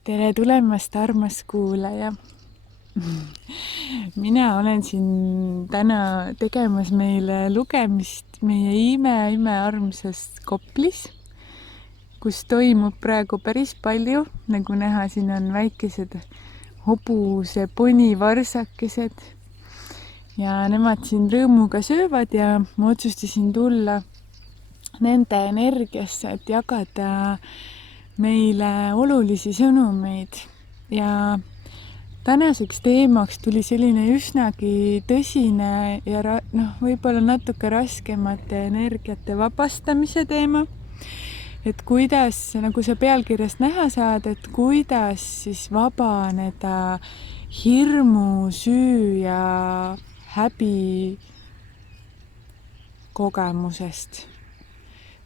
Tere tulemast, armas kuulaja! Mina olen siin täna tegemas meile lugemist meie imearmsas Koplis, kus toimub praegu päris palju. Nagu näha, siin on väikesed hobuse ponivarsakesed ja nemad siin rõõmuga söövad ja ma otsustasin tulla nende energiasse, et jagada meile olulisi sõnumeid. Ja tänaseks teemaks tuli selline üsnagi tõsine ja võib-olla natuke raskemate energiate vabastamise teema. Et kuidas, nagu sa pealkirjast näha saad, et kuidas siis vabaneda hirmu, süü ja häbi kogemusest.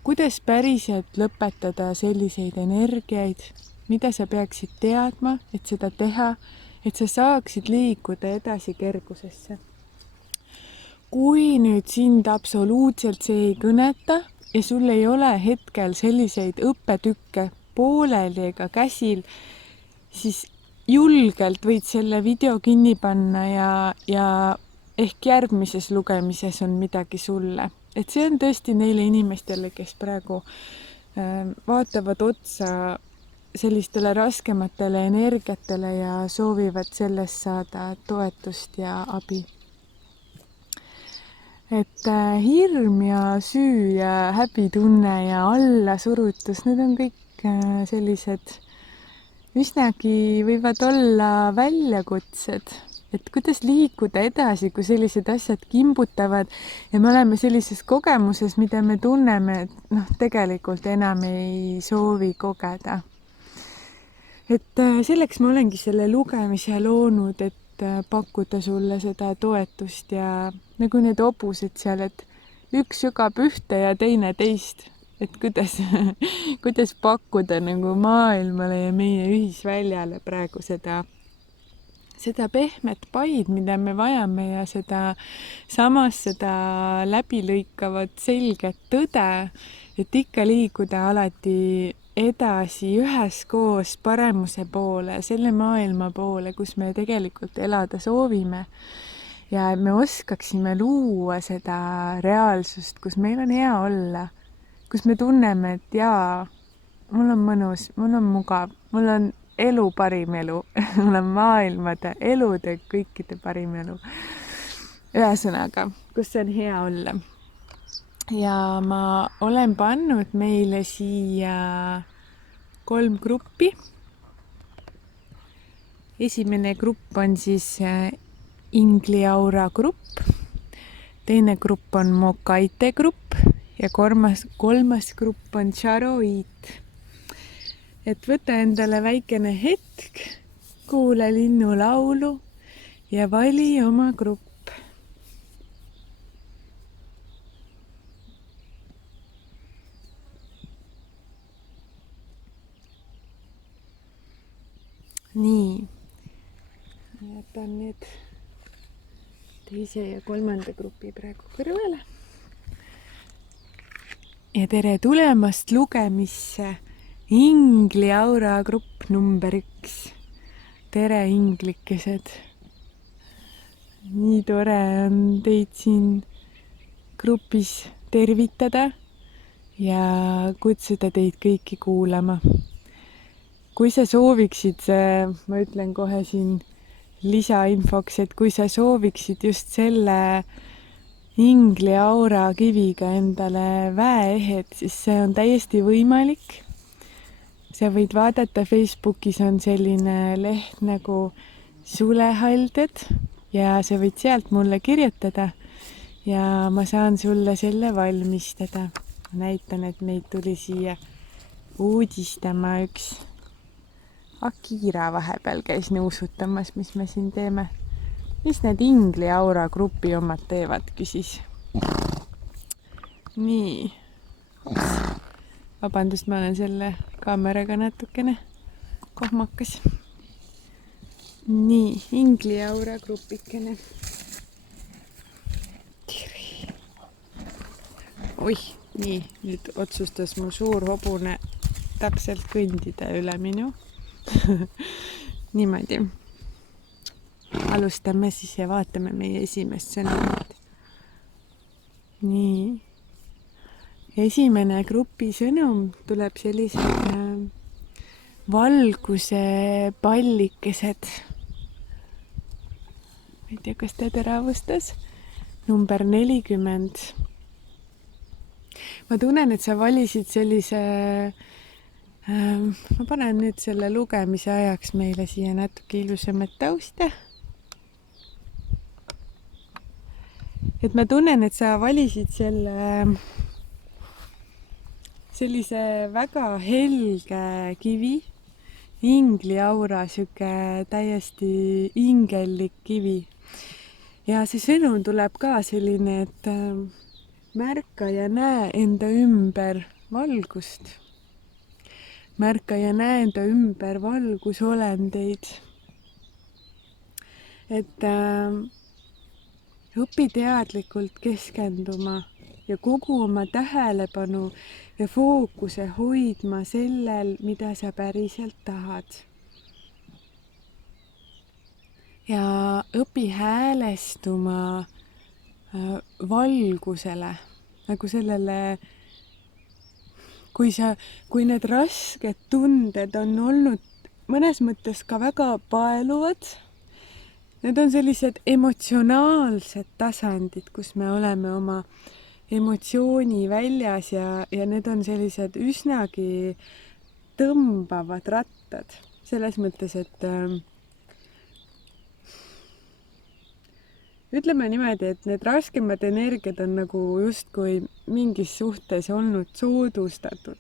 Kuidas päriselt lõpetada selliseid energiaid, mida sa peaksid teadma, et seda teha, et sa saaksid liikuda edasi kergusesse. Kui nüüd sind absoluutselt see ei kõneta ja sul ei ole hetkel selliseid õppetükke pooleli ega käsil, siis julgelt võid selle video kinni panna ja ehk järgmises lugemises on midagi sulle. Et see on tõesti neile inimestele, kes praegu vaatavad otsa sellistele raskematele energiatele ja soovivad sellest saada toetust ja abi. Et hirm ja süü ja häbitunne ja allasurutus, need on kõik sellised üsnagi võivad olla väljakutsed. Et kuidas liikuda edasi, kui sellised asjad kimbutavad ja me oleme sellises kogemuses, mida me tunneme, et tegelikult enam ei soovi kogeda. Et selleks ma olengi selle lugemise loonud, et pakkuda sulle seda toetust ja nagu need hobused seal, et üks sügab ühte ja teine teist. Et kuidas pakkuda nagu maailmale ja meie ühisväljale praegu seda pehmet paid, mida me vajame ja samas seda läbilõikavat selget tõde, et ikka liikuda alati edasi üheskoos paremuse poole, selle maailma poole, kus me tegelikult elada soovime. Ja me oskaksime luua seda reaalsust, kus meil on hea olla, kus me tunneme, et jaa, mul on mõnus, mul on mugav, mul on elu parim elu, mul on maailmade elude kõikide parim elu. Ühesõnaga, kus on hea olla. Ja ma olen pannud meile siia 3 gruppi. Esimene grupp on siis Ingliaura grupp, teine grupp on Mokaite grupp ja kolmas grupp on Charoid. Et võta endale väikene hetk, kuule linnu laulu ja vali oma grupp. Nii, jätan need teise ja kolmanda grupi praegu kõrvale. Ja tere tulemast lugemisse Ingliaura grupp number 1. Tere, inglikesed! Nii tore on teid siin grupis tervitada ja kutsuda teid kõiki kuulama. Kui sa sooviksid, ma ütlen kohe siin lisainfoks, et kui sa sooviksid just selle Ingliaura kiviga endale väeehed, siis see on täiesti võimalik. Sa võid vaadata, Facebookis on selline leht nagu Sulehalded ja sa võid sealt mulle kirjutada ja ma saan sulle selle valmistada. Näitan, et meid tuli siia uudistama üks Akira vahepeal käis nõusutamas, mis me siin teeme. Mis need Ingliaura grupi omad teevad, küsis. Nii. Vabandust, ma olen selle kaameraga natukene kohmakas. Nii, Ingliaura grupikene. Oih, nii, nüüd otsustas mu suur hobune täpselt kõndida üle minu. Niimoodi. Alustame siis ja vaatame meie esimest sõnumit. Nii. Esimene grupi sõnum tuleb sellised valguse pallikesed. Ma ei tea, kas ta teravustas. Number 40. Ma tunnen, et sa valisid sellise... ma panen nüüd selle lugemise ajaks meile siia natuke ilusamat tausta. Et ma tunnen, et sa valisid sellise väga helge kivi, ingliaura, siuke täiesti ingellik kivi. Ja see sõnum tuleb ka selline, et märka ja näe enda ümber valgust. Märka ja näe enda ümber valgusolendeid. Et õpi teadlikult keskenduma ja kogu oma tähelepanu ja fookuse hoidma sellel, mida sa päriselt tahad. Ja õpi häälestuma valgusele, nagu sellele, kui need rasked tunded on olnud mõnes mõttes ka väga paeluvad, need on sellised emotsionaalsed tasandid, kus me oleme oma emotsiooni väljas ja need on sellised üsnagi tõmbavad rattad. Selles mõttes, et ütleme niimoodi, et need raskemad energiad on nagu justkui mingis suhtes olnud soodustatud.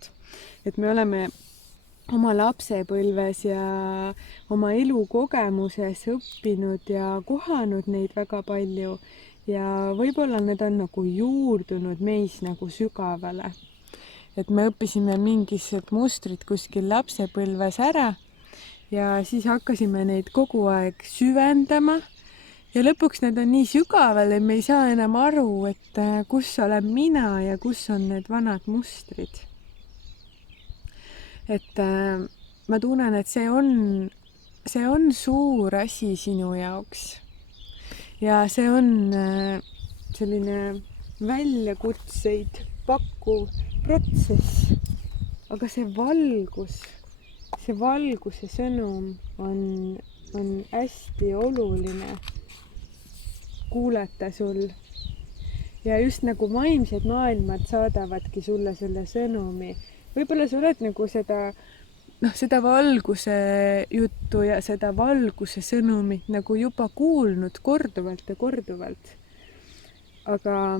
Et me oleme oma lapsepõlves ja oma elukogemuses õppinud ja kohanud neid väga palju ja võib-olla need on nagu juurdunud meis nagu sügavale. Et me õppisime mingisugused mustrid kuskil lapsepõlves ära ja siis hakkasime neid kogu aeg süvendama. Ja lõpuks need on nii sügaval, et me ei saa enam aru, et kus olen mina ja kus on need vanad mustrid. Et ma tunnen, et see on suur asi sinu jaoks. Ja see on selline väljakutseid pakkuv protsess. Aga see valguse sõnum on hästi oluline kuulata sul. Ja just nagu vaimsed maailmad saadavadki sulle selle sõnumi. Võib-olla sa oled nagu seda valguse juttu ja seda valguse sõnumit nagu juba kuulnud korduvalt ja korduvalt. Aga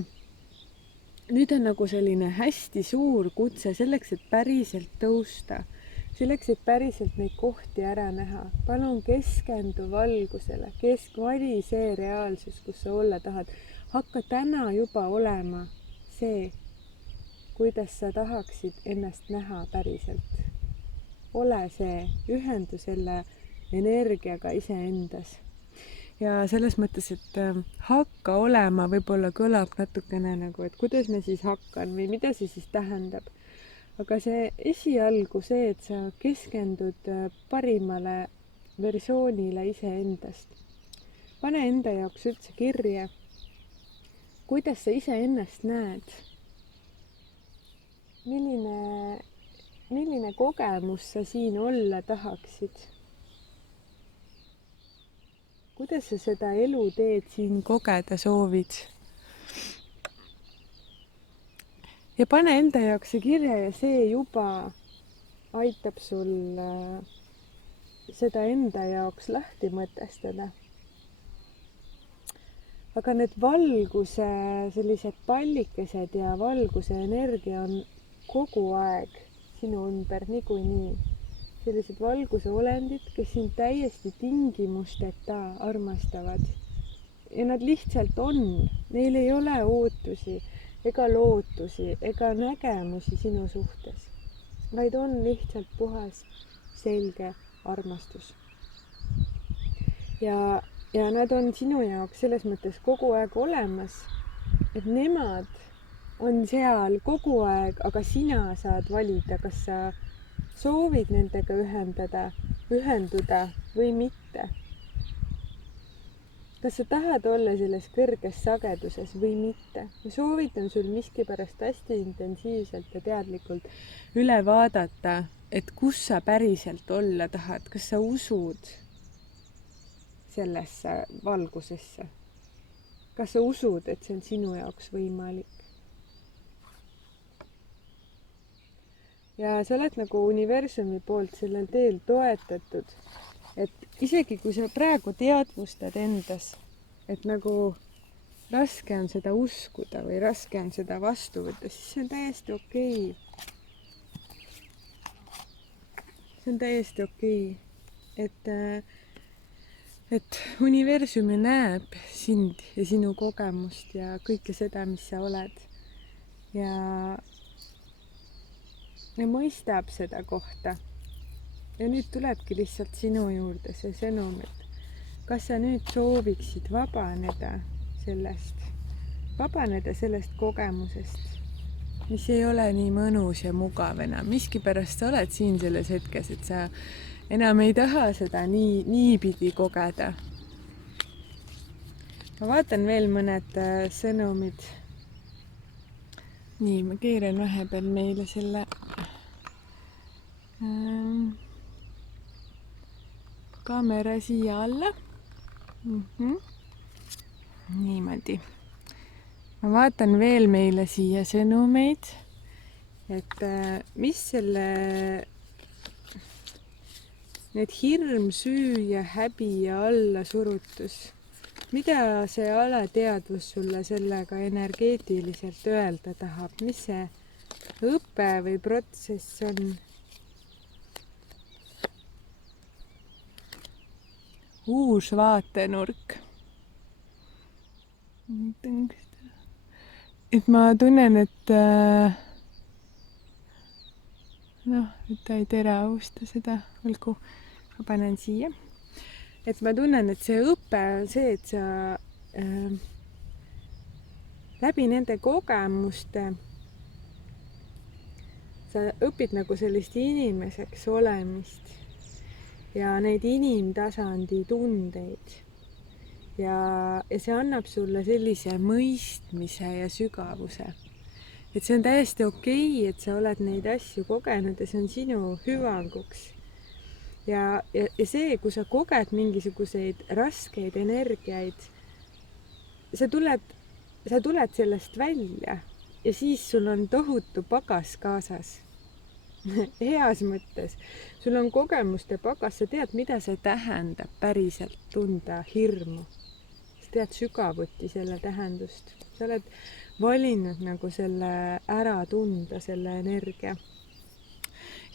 nüüd on nagu selline hästi suur kutse selleks, et päriselt tõusta. Selleks, et päriselt neid kohti ära näha. Palun keskendu valgusele. Vali see reaalsus, kus sa olla tahad. Hakka täna juba olema see, kuidas sa tahaksid ennast näha päriselt. Ole see, ühendu selle energiaga iseendas. Ja selles mõttes, et hakka olema võib-olla kõlab natukene nagu, et kuidas me siis hakkan või mida see siis tähendab. Aga see esialgu see, et sa keskendud parimale versioonile iseendast. Pane enda jaoks üldse kirja, kuidas sa iseennast näed. Milline kogemus sa siin olla tahaksid? Kuidas sa seda eluteed siin kogeda soovid? Ja pane enda jaoks see kirja ja see juba aitab sul seda enda jaoks lahti mõtestada. Aga need valguse sellised pallikesed ja valguse energia on kogu aeg sinu ümber niikuinii. Sellised valguse olendid, kes sind täiesti tingimusteta armastavad. Ja nad lihtsalt on. Neil ei ole ootusi ega lootusi, ega nägemusi sinu suhtes, vaid on lihtsalt puhas, selge armastus. Ja nad on sinu jaoks selles mõttes kogu aeg olemas, et nemad on seal kogu aeg, aga sina saad valida, kas sa soovid nendega ühendada ühenduda või mitte. Kas sa tahad olla selles kõrges sageduses või mitte? Ma soovitan sul miskipärast hästi intensiivselt ja teadlikult üle vaadata, et kus sa päriselt olla tahad. Kas sa usud sellesse valgusesse? Kas sa usud, et see on sinu jaoks võimalik? Ja sa oled nagu universumi poolt sellel teel toetatud, et isegi kui sa praegu teadvustad endas, et nagu raske on seda uskuda või raske on seda vastu võtta, siis see on täiesti okei. See on täiesti okei, et universum ju näeb sind ja sinu kogemust ja kõike seda, mis sa oled. Ja mõistab seda kohta. Ja nüüd tulebki lihtsalt sinu juurde see sõnum, et kas sa nüüd sooviksid vabaneda sellest kogemusest, mis ei ole nii mõnus ja mugav enam. Miskipärast sa oled siin selles hetkes, et sa enam ei taha seda niipidi kogeda. Ma vaatan veel mõned sõnumid. Nii, ma keeran vahepeal meile selle kaamera siia alla. Niimoodi. Ma vaatan veel meile siia sõnumeid, et mis need hirm, süü ja häbi ja allasurutus, mida see alateadvus sulle sellega energeetiliselt öelda tahab, mis see õpe või protsess on? Uus vaatenurk. Et ma tunnen, et et ta ei terausta seda, olgu, ma panen siia. Et ma tunnen, et see õpe on see, et sa läbi nende kogemuste sa õpid nagu sellist inimeseks olemist ja neid inimtasandi tundeid. Ja see annab sulle sellise mõistmise ja sügavuse. Et see on täiesti okei, et sa oled neid asju kogenud ja see on sinu hüvanguks. Ja see, kui sa koged mingisuguseid raskeid energiaid, sa tuled sellest välja ja siis sul on tohutu pagas kaasas. Heas mõttes. Sul on kogemuste pagas, sa tead, mida see tähendab päriselt tunda hirmu. Sa tead sügavuti selle tähendust. Sa oled valinud nagu selle ära tunda, selle energia.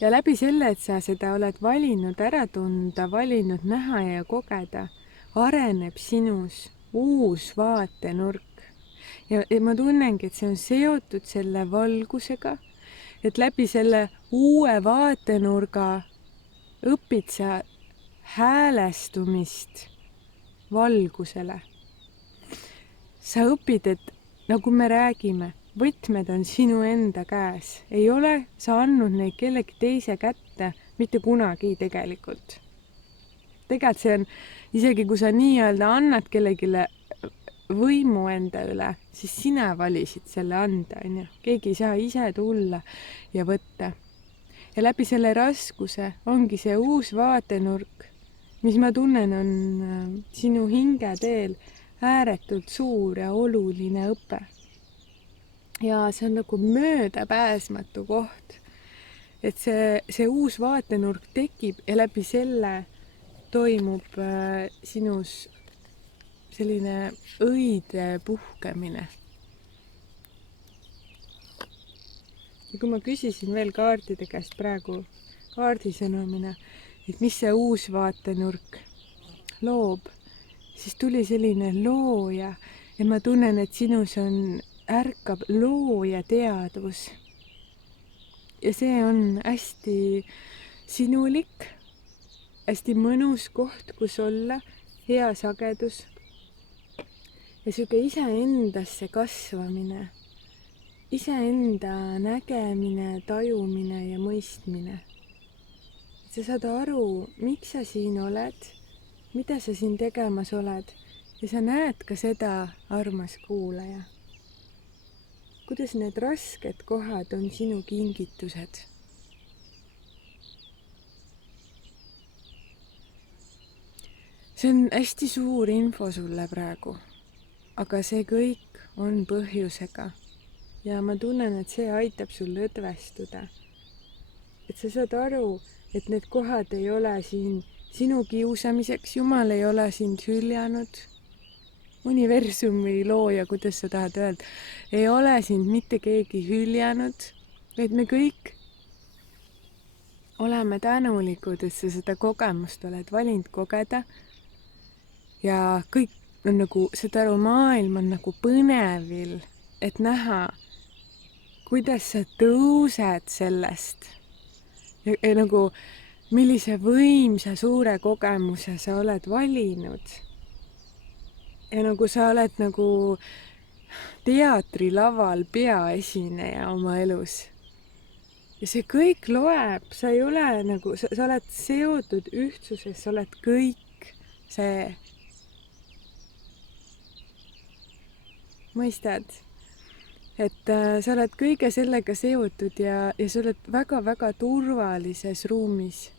Ja läbi selle, et sa seda oled valinud ära tunda, valinud näha ja kogeda, areneb sinus uus vaatenurk. Ja ma tunnengi, et see on seotud selle valgusega, et läbi selle uue vaatenurga õpid sa häälestumist valgusele. Sa õpid, et nagu me räägime, võtmed on sinu enda käes. Ei ole sa andnud neid kellegi teise kätte mitte kunagi tegelikult. Tegelikult see on, isegi kui sa nii-öelda annad kellegile võimu enda üle, siis sina valisid selle anda, on ju. Keegi ei saa ise tulla ja võtta. Ja läbi selle raskuse ongi see uus vaatenurk, mis ma tunnen on sinu hingeteel ääretult suur ja oluline õpe. Ja see on nagu möödapääsmatu koht, et see uus vaatenurk tekib ja läbi selle toimub sinus selline õide puhkemine. Ja kui ma küsisin veel kaardide käest praegu kaardisõnumina, et mis see uus vaatenurk loob, siis tuli selline looja ja ma tunnen, et sinus ärkab looja teadvus. Ja see on hästi sinulik, hästi mõnus koht, kus olla, hea sagedus. Ja siuke iseendasse kasvamine, iseenda nägemine, tajumine ja mõistmine. sa saad aru, miks sa siin oled, mida sa siin tegemas oled ja sa näed ka seda, armas kuulaja, kuidas need rasked kohad on sinu kingitused. See on hästi suur info sulle praegu, aga see kõik on põhjusega ja ma tunnen, et see aitab sul lõdvestuda. Et sa saad aru, et need kohad ei ole siin sinu kiusamiseks, Jumal ei ole sind hüljanud. Universumi looja, kuidas sa tahad öelda, ei ole sind mitte keegi hüljanud, vaid me kõik oleme tänulikud, et sa seda kogemust oled valinud kogeda. Ja kõik on nagu, seda aru, maailm on nagu põnevil, et näha, kuidas sa tõused sellest ja nagu millise võimsa suure kogemuse sa oled valinud. Ja nagu sa oled nagu teatrilaval peaesineja oma elus. Ja see kõik loeb, sa ei ole nagu, sa oled seotud ühtsuses, sa oled kõik see. Mõistad, et sa oled kõige sellega seotud ja sa oled väga-väga turvalises ruumis.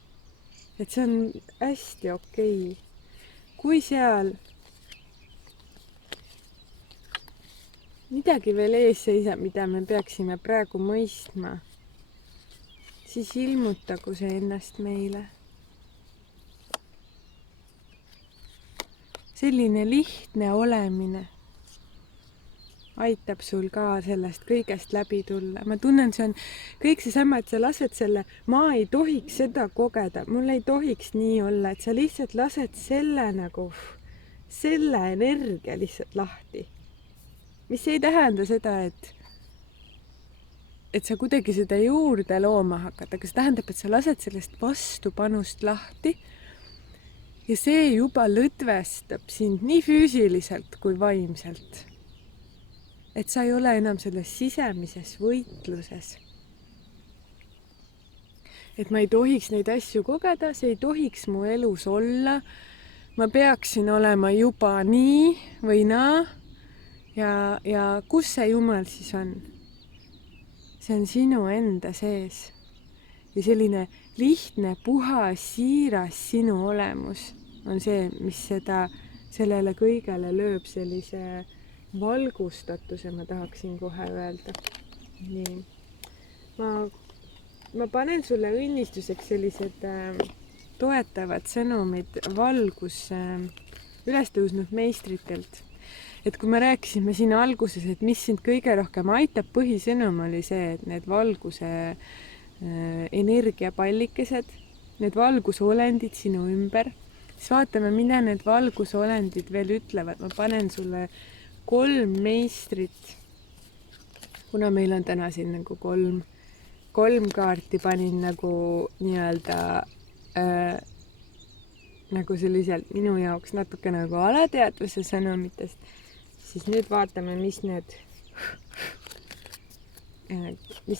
Et see on hästi okei. Kui seal midagi veel ees seisab, mida me peaksime praegu mõistma, siis ilmutagu see ennast meile. Selline lihtne olemine aitab sul ka sellest kõigest läbi tulla. Ma tunnen, see on kõik seesama, et sa lased selle, ma ei tohiks seda kogeda, mul ei tohiks nii olla, et sa lihtsalt lased selle nagu, selle energia lihtsalt lahti. Mis ei tähenda seda, et sa kuidagi seda juurde looma hakkad, aga see tähendab, et sa lased sellest vastupanust lahti ja see juba lõdvestab sind nii füüsiliselt kui vaimselt. Et sa ei ole enam selles sisemises võitluses. Et ma ei tohiks neid asju kogeda, see ei tohiks mu elus olla. Ma peaksin olema juba nii või naa. Ja kus see Jumal siis on? See on sinu enda sees. Ja selline lihtne, puhas, siiras sinu olemus on see, mis sellele kõigele lööb sellise valgustatuse, ma tahaksin kohe öelda. Nii. Ma panen sulle õnnistuseks sellised toetavad sõnumid valgus üles tõusnud meistritelt. Et kui me rääkisime siin alguses, et mis sind kõige rohkem aitab, põhisõnum oli see, et need valguse energiapallikesed, need valgusolendid sinu ümber, siis vaatame, mida need valgusolendid veel ütlevad. Ma panen sulle 3 meistrit, kuna meil on täna siin nagu 3 kaarti panin nagu nii-öelda nagu selliselt minu jaoks natuke nagu alateadvuse sõnumitest, siis nüüd vaatame, mis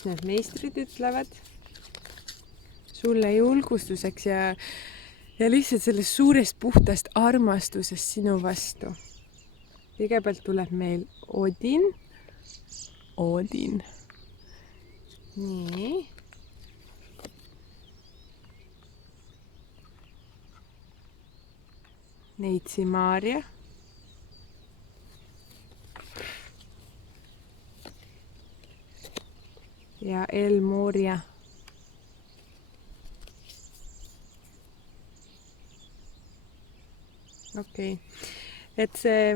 need meistrid ütlevad sulle julgustuseks ja lihtsalt sellest suurest puhtast armastusest sinu vastu. Kõigepealt tuleb meil Odin. Nii. Neitsi Maarja. Ja El Moria. Okei. Et see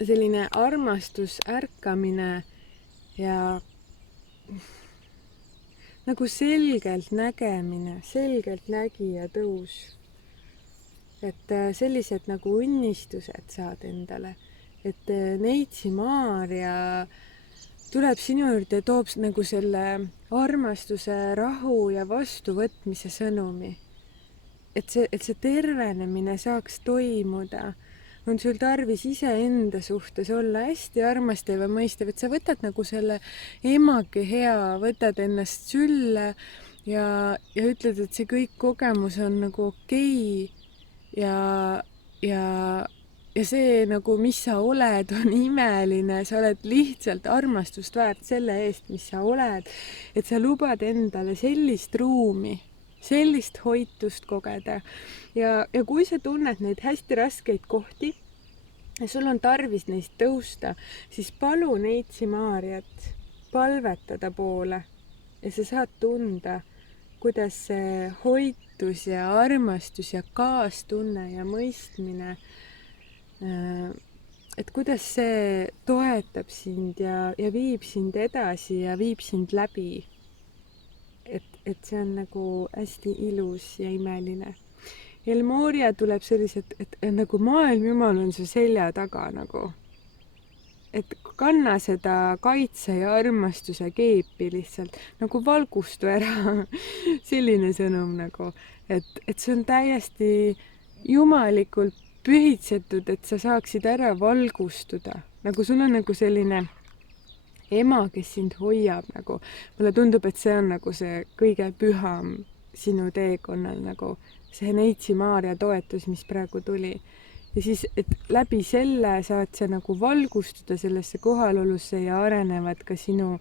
selline armastus, ärkamine ja nagu selgelt nägemine, selgelt nägija tõus. Et sellised nagu õnnistused saad endale. Et Neitsi Maarja tuleb sinu juurde ja toob nagu selle armastuse, rahu ja vastuvõtmise sõnumi. Et see tervenemine saaks toimuda. On sul tarvis iseenda suhtes olla hästi armastav ja mõistav, et sa võtad nagu selle emake hea, võtad ennast sülle ja ütled, et see kõik kogemus on nagu okei ja, ja, ja see nagu, mis sa oled, on imeline, sa oled lihtsalt armastust väärt selle eest, mis sa oled, et sa lubad endale sellist ruumi, sellist hoitust kogeda ja kui sa tunned neid hästi raskeid kohti ja sul on tarvis neist tõusta, siis palu Neitsi Maarjat palvetada poole ja sa saad tunda, kuidas see hoitus ja armastus ja kaastunne ja mõistmine, et kuidas see toetab sind ja viib sind edasi ja viib sind läbi. Et see on nagu hästi ilus ja imeline. Elmoria tuleb sellised, et nagu maailm jumal on su selja taga nagu. Et kanna seda kaitse ja armastuse keepi lihtsalt, nagu valgustu ära. Selline sõnum nagu, et see on täiesti jumalikult pühitsetud, et sa saaksid ära valgustuda. Nagu sul on nagu selline ema, kes sind hoiab nagu. Mulle tundub, et see on nagu see kõige püham sinu teekonnal nagu see Neitsi Maarja toetus, mis praegu tuli. Ja siis, et läbi selle saad sa nagu valgustuda sellesse kohalolusse ja arenevad ka sinu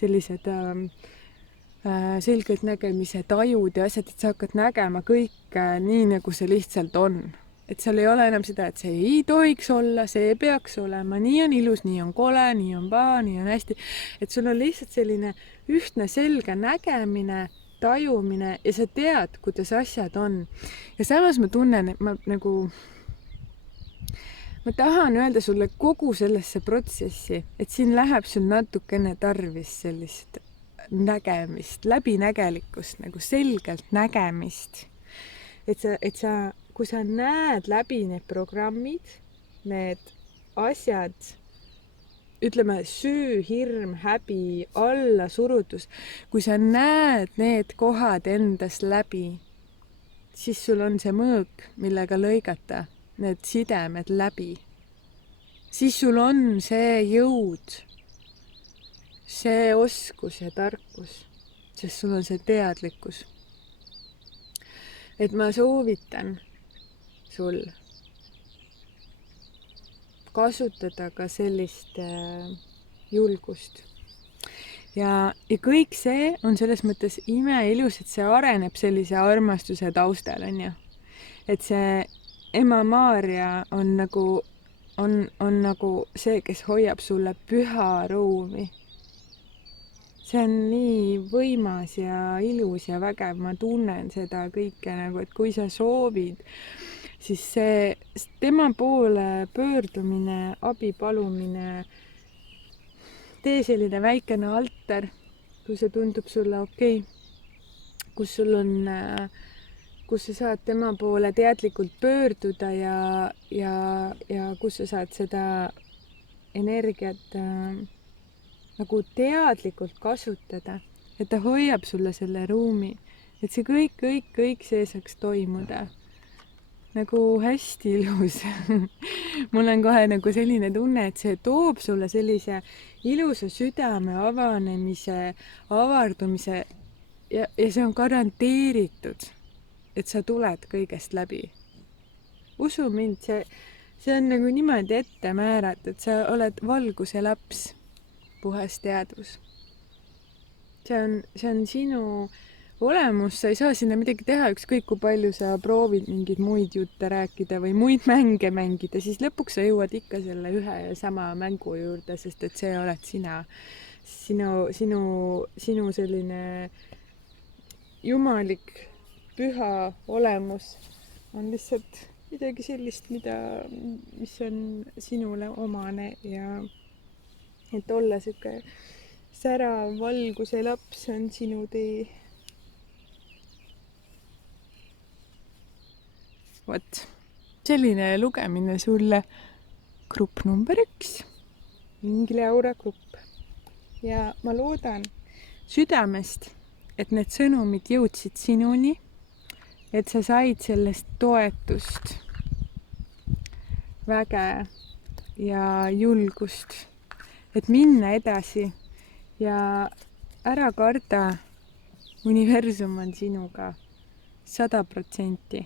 sellised selgelt nägemise tajud ja asjad, et sa hakkad nägema kõike nii, nagu see lihtsalt on. Et seal ei ole enam seda, et see ei tohiks olla, see peaks olema, nii on ilus, nii on kole, nii on paha, nii on hästi. Et sul on lihtsalt selline ühtne selge nägemine, tajumine ja sa tead, kuidas asjad on. Ja samas ma tunnen, et ma tahan öelda sulle kogu sellesse protsessi, et siin läheb sul natukene tarvis sellist nägemist, läbinägelikkust, nagu selgelt nägemist. Et sa, kui sa näed läbi need programmid, need asjad, ütleme süü, hirm, häbi, allasurutus, kui sa näed need kohad endas läbi, siis sul on see mõõk, millega lõigata need sidemed läbi. Siis sul on see jõud, see oskus ja tarkus, sest sul on see teadlikkus. Et ma soovitan sul kasutada ka sellist julgust. Ja kõik see on selles mõttes imeilus, et see areneb sellise armastuse taustal, on ju. Et see ema Maarja on nagu see, kes hoiab sulle püha ruumi. See on nii võimas ja ilus ja vägev, ma tunnen seda kõike nagu, et kui sa soovid, siis see tema poole pöördumine, abi palumine, tee selline väikene altar, kui see tundub sulle okei, kus sul on, kus sa saad tema poole teadlikult pöörduda ja kus sa saad seda energiat nagu teadlikult kasutada, et ta hoiab sulle selle ruumi, et see kõik see saaks toimuda. Nagu hästi ilus. Mul on kohe nagu selline tunne, et see toob sulle sellise ilusa südame avanemise, avardumise ja see on garanteeritud, et sa tuled kõigest läbi. Usu mind, see on nagu niimoodi ette määratud, sa oled valguse laps, puhas teadvus. See on sinu olemus, sa ei saa sinna midagi teha, ükskõik kui palju sa proovid mingeid muid jutte rääkida või muid mänge mängida, siis lõpuks sa jõuad ikka selle ühe ja sama mängu juurde, sest et see oled sina. Sinu selline jumalik, püha olemus on lihtsalt midagi sellist, mis on sinule omane ja et olla siuke särav valguse laps on sinu tee. Vot, selline lugemine sulle grupp number 1, Ingli Aura grupp. Ja ma loodan südamest, et need sõnumid jõudsid sinuni, et sa said sellest toetust, väge ja julgust, et minna edasi ja ära karda universum on sinuga 100%,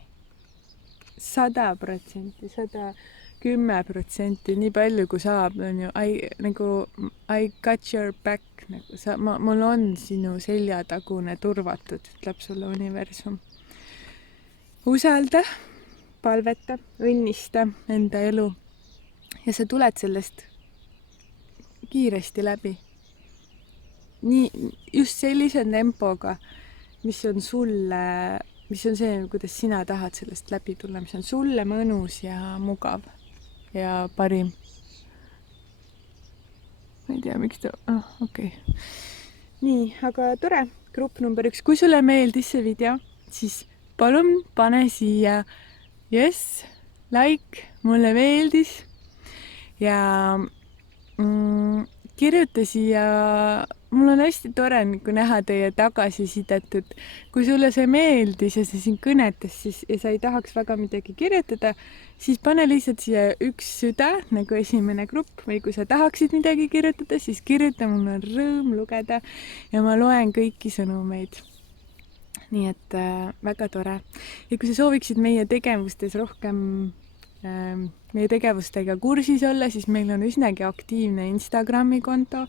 100%, 110%, nii palju kui saab, on ju, I got your back, nagu mul on sinu seljatagune turvatud, ütleb sulle universum. Usalda, palveta, õnnista enda elu ja sa tuled sellest kiiresti läbi. Nii, just sellise tempoga, mis on sulle, mis on see, kuidas sina tahad sellest läbi tulla, mis on sulle mõnus ja mugav ja parim. Ma ei tea, miks ta... okei. Nii, aga tore. Grupp number 1. Kui sulle meeldis see video, siis palun pane siia yes, like, mulle meeldis ja kirjuta siia. Mul on hästi tore näha teie tagasisidet, et kui sulle see meeldis ja see sind kõnetas siis, ja sa ei tahaks väga midagi kirjutada, siis pane lihtsalt siia üks süda nagu esimene grupp või kui sa tahaksid midagi kirjutada, siis kirjuta, mul on rõõm lugeda ja ma loen kõiki sõnumeid. Nii et väga tore. Ja kui sa sooviksid meie tegevustes rohkem meie tegevustega kursis olla, siis meil on üsnagi aktiivne Instagrami konto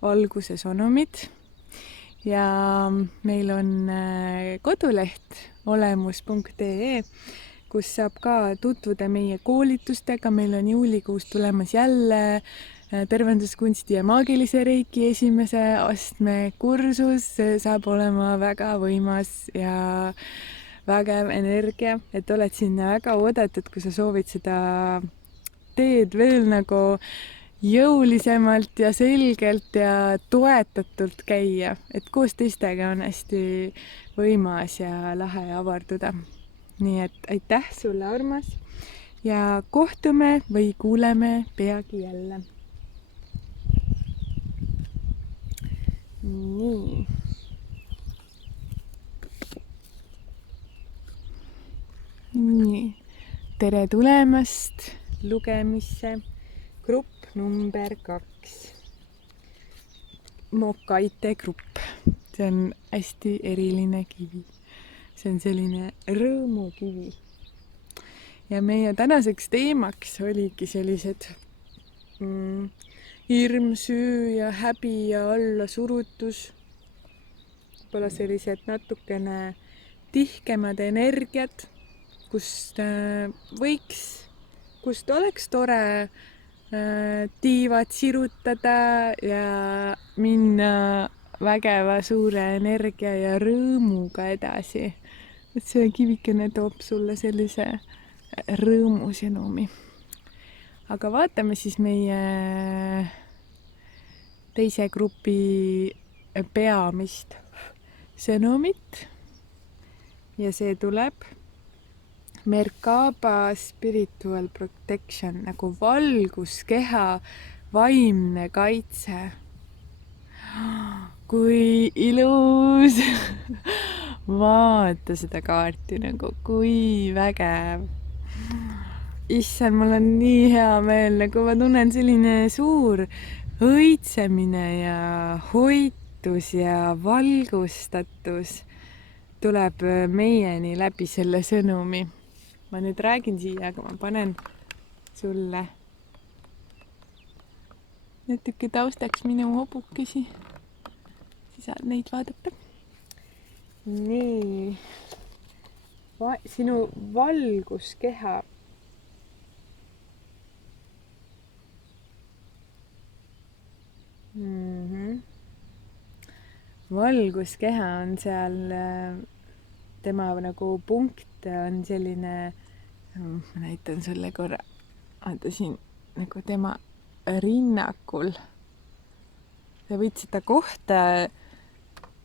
Valguse sõnumid ja meil on koduleht olemus.ee, kus saab ka tutvuda meie koolitustega. Meil on juulikuus tulemas jälle tervenduskunsti ja maagilise reiki esimese astme kursus. See saab olema väga võimas ja vägev energia, et oled sinna väga oodatud, kui sa soovid seda teed veel nagu jõulisemalt ja selgelt ja toetatult käia, et koos teistega on hästi võimas ja lahe avarduda. Nii et aitäh sulle, armas, ja kohtume või kuuleme peagi jälle. Nii. Nii, tere tulemast lugemisse. Grupp number 2. Mokaite grupp. See on hästi eriline kivi. See on selline rõõmukivi. Ja meie tänaseks teemaks oligi sellised hirm, süü ja häbi ja allasurutus. Võib-olla sellised natukene tihkemad energiat, kust oleks tore tiivad sirutada ja minna vägeva suure energia ja rõõmuga edasi. Et see kivikene toob sulle sellise rõõmusõnumi. Aga vaatame siis meie teise grupi peamist sõnumit. Ja see tuleb Merkaba Spiritual Protection, nagu valguskeha vaimne kaitse. Kui ilus! Vaata seda kaarti, nagu kui vägev. Issand, mul on nii hea meel, nagu ma tunnen selline suur õitsemine ja hoitus ja valgustatus tuleb meieni läbi selle sõnumi. Ma nüüd räägin siia, aga ma panen sulle natuke taustaks minu hobukesi. Siis saad neid vaadata. Nii. Sinu valguskeha. Valguskeha on seal, tema nagu punkt on selline, ma näitan sulle korra, vaata siin nagu tema rinnakul. Sa võid seda kohta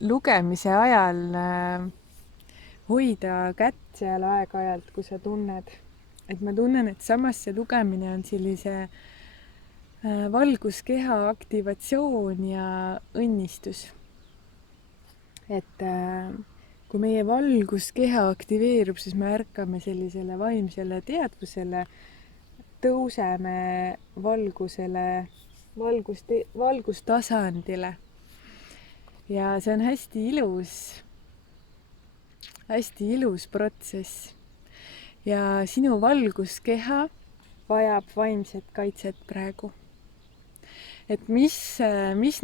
lugemise ajal hoida kätt seal aeg-ajalt, kui sa tunned. Et ma tunnen, et samas see lugemine on sellise valguskeha aktivatsioon ja õnnistus. Et kui meie valguskeha aktiveerub, siis me ärkame sellisele vaimsele teadvusele, tõuseme valgustasandile. Ja see on hästi ilus hästi ilus protsess. Ja sinu valguskeha vajab vaimset kaitset praegu. Et mis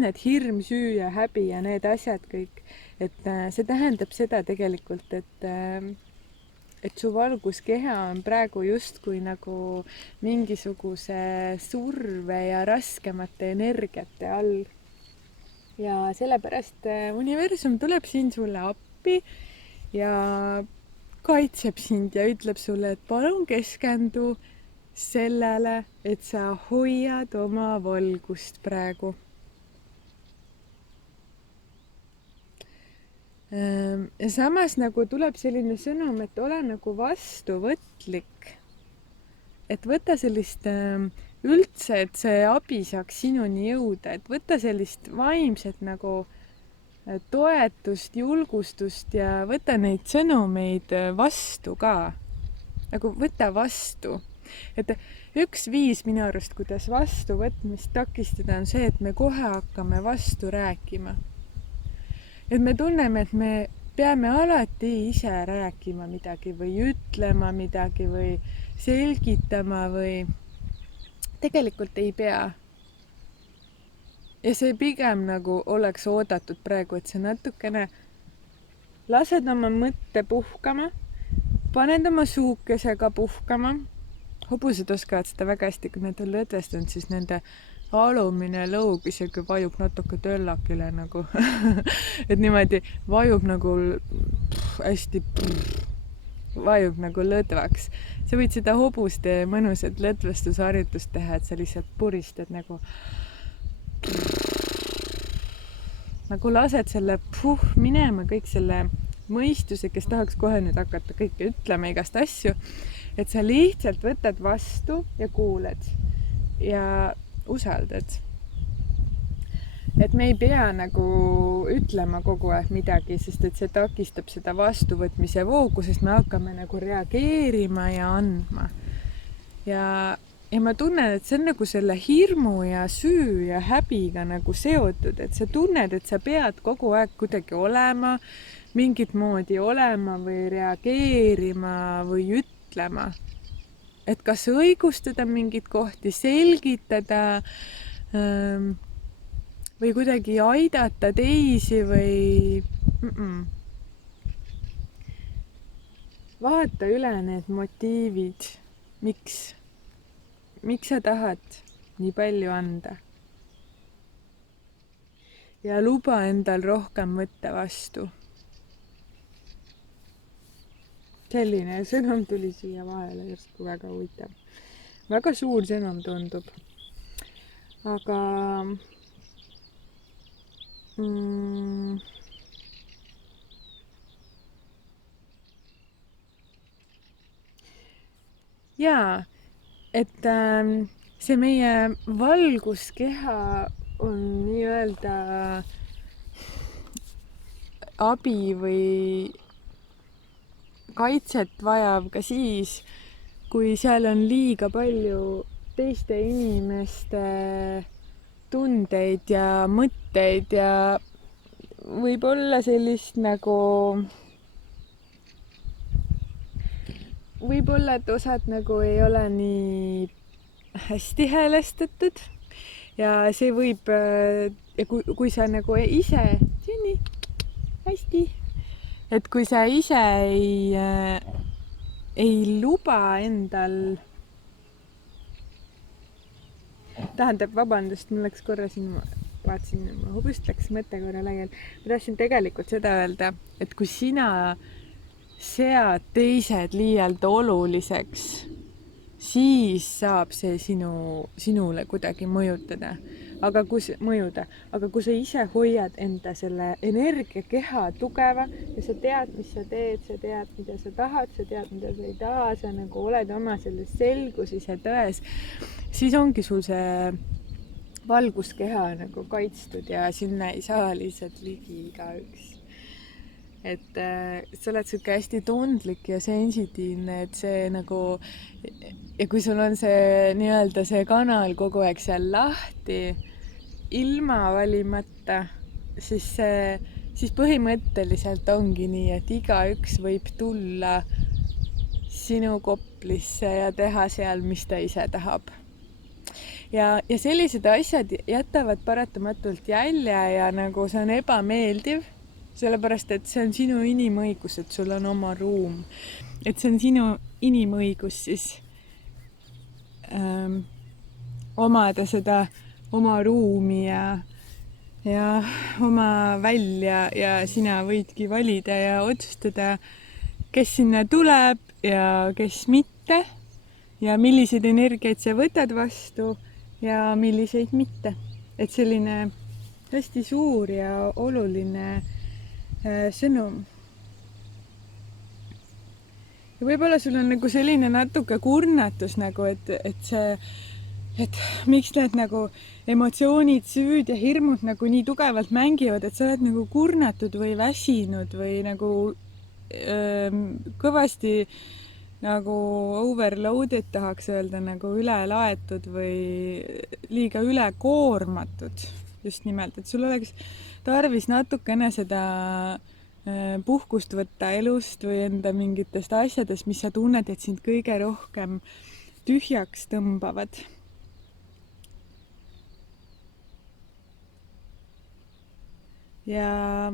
need hirm, süü ja häbi ja need asjad kõik, et see tähendab seda tegelikult, et su valguskeha on praegu justkui nagu mingisuguse surve ja raskemate energiate all. Ja sellepärast universum tuleb siin sulle appi ja kaitseb sind ja ütleb sulle, et palun keskendu sellele, et sa hoiad oma valgust praegu. Ja samas nagu tuleb selline sõnum, et ole nagu vastuvõtlik. Et võta sellist üldse, et see abi saaks sinuni jõuda, et võta sellist vaimset nagu toetust, julgustust ja võta neid sõnumeid vastu ka. Nagu võta vastu. Et üks viis minu arust, kuidas vastuvõtmist takistada, on see, et me kohe hakkame vastu rääkima. Et me tunneme, et me peame alati ise rääkima midagi või ütlema midagi või selgitama või tegelikult ei pea. Ja see pigem nagu oleks oodatud praegu, et sa natukene lased oma mõtte puhkama, paned oma suukesega puhkama. Hobused oskavad seda väga hästi, kui need on lõdvestunud, siis nende alumine lõug isegi vajub natuke töllakile nagu. Et niimoodi vajub nagu hästi vajub nagu lõdvaks. Sa võid seda hobuste mõnusat lõdvestusharjutust teha, et sa lihtsalt puristad nagu lased selle minema kõik selle mõistuse, kes tahaks kohe nüüd hakata kõike ütlema igast asju, et sa lihtsalt võtad vastu ja kuuled ja usaldad. Et me ei pea nagu ütlema kogu aeg midagi, sest et see takistab seda vastuvõtmise voogu, sest me hakkame nagu reageerima ja andma. Ja ma tunnen, et see on nagu selle hirmu ja süü ja häbiga nagu seotud, et sa tunned, et sa pead kogu aeg kuidagi olema, mingit moodi olema või reageerima või ütlema. Et kas õigustada mingit kohti, selgitada või kuidagi aidata teisi või vaata üle need motiivid, miks sa tahad nii palju anda. Ja luba endal rohkem võtta vastu. Selline sõnum tuli siia vahele järsku väga huvitav. Väga suur sõnum tundub. Aga jaa, et see meie valguskeha on nii-öelda abi või kaitset vajav ka siis, kui seal on liiga palju teiste inimeste tundeid ja mõtteid ja võib-olla sellist nagu võib-olla, et osad nagu ei ole nii hästi häälestatud ja see võib ja kui sa nagu ise see on nii hästi, et kui sa ise ei luba endal tähendab, vabandust, mul läks korra siin vaatasin, hobust läks mõte korra laiali. Ma tahtsin tegelikult seda öelda, et kui sina sead teised liialt oluliseks, siis saab see sinule kuidagi mõjutada. Aga kui sa ise hoiad enda selle energiakeha tugeva ja sa tead, mis sa teed, sa tead, mida sa tahad, sa tead, mida sa ei taha, sa nagu oled oma selles selguses ja tões, siis ongi sul see valguskeha nagu kaitstud ja sinna ei saa lihtsalt ligi igaüks. Et sa oled siuke hästi tundlik ja sensitiivne, et see nagu ja kui sul on see nii-öelda see kanal kogu aeg seal lahti ilma valimata, siis see siis põhimõtteliselt ongi nii, et igaüks võib tulla sinu koplisse ja teha seal, mis ta ise tahab. Ja sellised asjad jätavad paratamatult jälje ja nagu see on ebameeldiv, sellepärast et see on sinu inimõigus, et sul on oma ruum. Et see on sinu inimõigus siis omada seda oma ruumi ja oma välja ja sina võidki valida ja otsustada, kes sinna tuleb ja kes mitte ja milliseid energiaid sa võtad vastu ja milliseid mitte. Et selline hästi suur ja oluline sõnum. Ja võib-olla sul on nagu selline natuke kurnatus nagu, et miks need nagu emotsioonid, süüd ja hirmud nagu nii tugevalt mängivad, et sa oled nagu kurnatud või väsinud või nagu kõvasti nagu overloaded tahaks öelda, nagu üle laetud või liiga üle koormatud just nimelt, et sul oleks tarvis natukene seda puhkust võtta elust või enda mingitest asjadest, mis sa tunned, et sind kõige rohkem tühjaks tõmbavad. Ja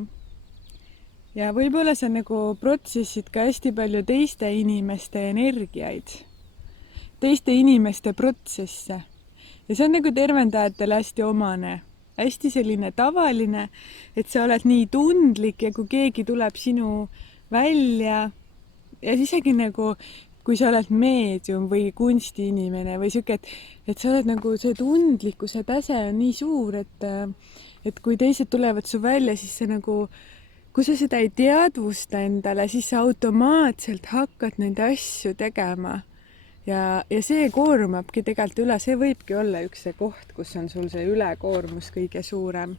võib-olla sa nagu protsessid ka hästi palju teiste inimeste energiaid, teiste inimeste protsesse. Ja see on nagu tervendajatele hästi omane, hästi selline tavaline, et sa oled nii tundlik ja kui keegi tuleb sinu välja ja isegi nagu kui sa oled meedium või kunstiinimene või siuke, et sa oled nagu see tundlikkuse tase on nii suur, et kui teised tulevad su välja, siis see nagu kui sa seda ei teadvusta endale, siis sa automaatselt hakkad nende asju tegema. Ja see koormabki tegelikult üle, see võibki olla üks see koht, kus on sul see ülekoormus kõige suurem.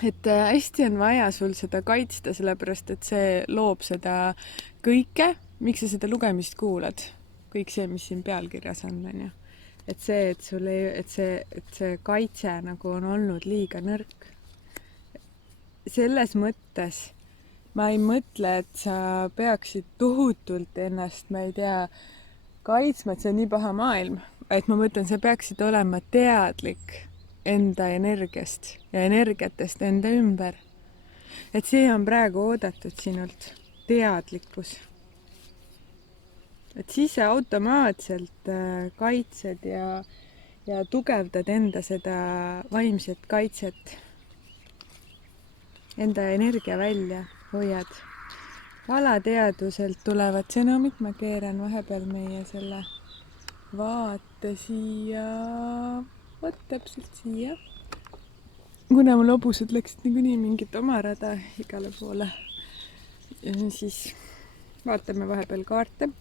Et hästi on vaja sul seda kaitsta, sellepärast et see loob seda kõike, miks sa seda lugemist kuulad. Kõik see, mis siin pealkirjas on ju. Et see, et see kaitse nagu on olnud liiga nõrk. Selles mõttes ma ei mõtle, et sa peaksid tohutult ennast, ma ei tea, kaitsma, et see on nii paha maailm. Et ma mõtlen, sa peaksid olema teadlik enda energiast ja energiatest enda ümber. Et see on praegu oodatud sinult, teadlikkus. Et siis sa automaatselt kaitsed ja tugevdad enda seda vaimset kaitset. Enda energia välja hoiad. Alateadvuselt tulevad sõnumid, ma keeran vahepeal meie selle vaate siia, võt täpselt siia. Kuna mul hobused läksid niikuinii mingit oma rada igale poole, siis vaatame vahepeal kaarte.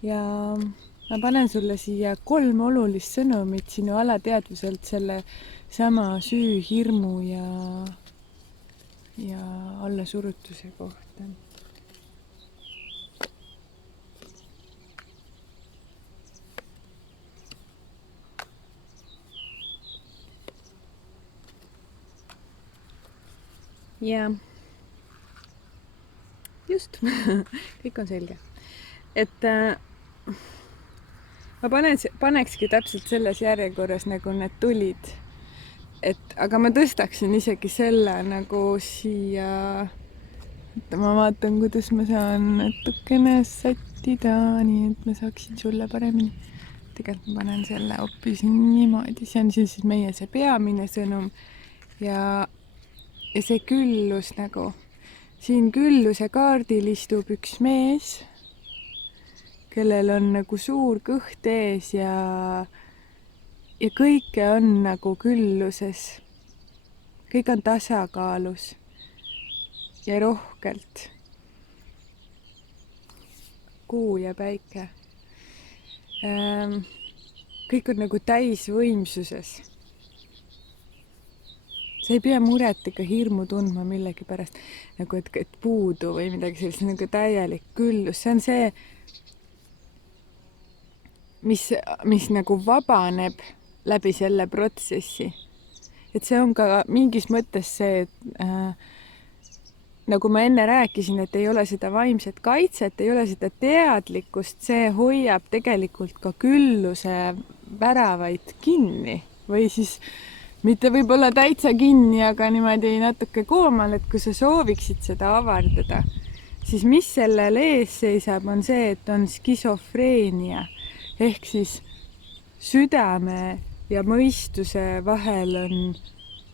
Ja ma panen sulle siia 3 olulist sõnumit sinu alateadvuselt selle sama süü, hirmu ja allasurutuse kohta. Ja just, kõik on selge. Et ma panekski täpselt selles järjekorras, nagu need tulid. Aga ma tõstaksin isegi selle nagu siia, ma vaatan, kuidas ma saan natukene sättida, nii et ma saaksin sulle paremini. Tegelikult ma panen selle hoopis niimoodi, see on siis meie see peamine sõnum ja see küllus nagu, siin külluse kaardil istub üks mees, kellel on nagu suur kõht ees ja kõike on nagu külluses. Kõik on tasakaalus ja rohkelt. Kuu ja päike. Kõik on nagu täisvõimsuses. Sa ei pea muret ega hirmu tundma millegi pärast, nagu et puudu või midagi sellist, nagu täielik küllus. See on see, mis nagu vabaneb läbi selle protsessi. et see on ka mingis mõttes see, et nagu ma enne rääkisin, et ei ole seda vaimset kaitset, ei ole seda teadlikkust, see hoiab tegelikult ka külluse väravaid kinni või siis mitte võib-olla täitsa kinni, aga niimoodi natuke koomal, et kui sa sooviksid seda avardada, siis mis sellel ees seisab, on see, et on skisofreenia ehk siis südame ja mõistuse vahel on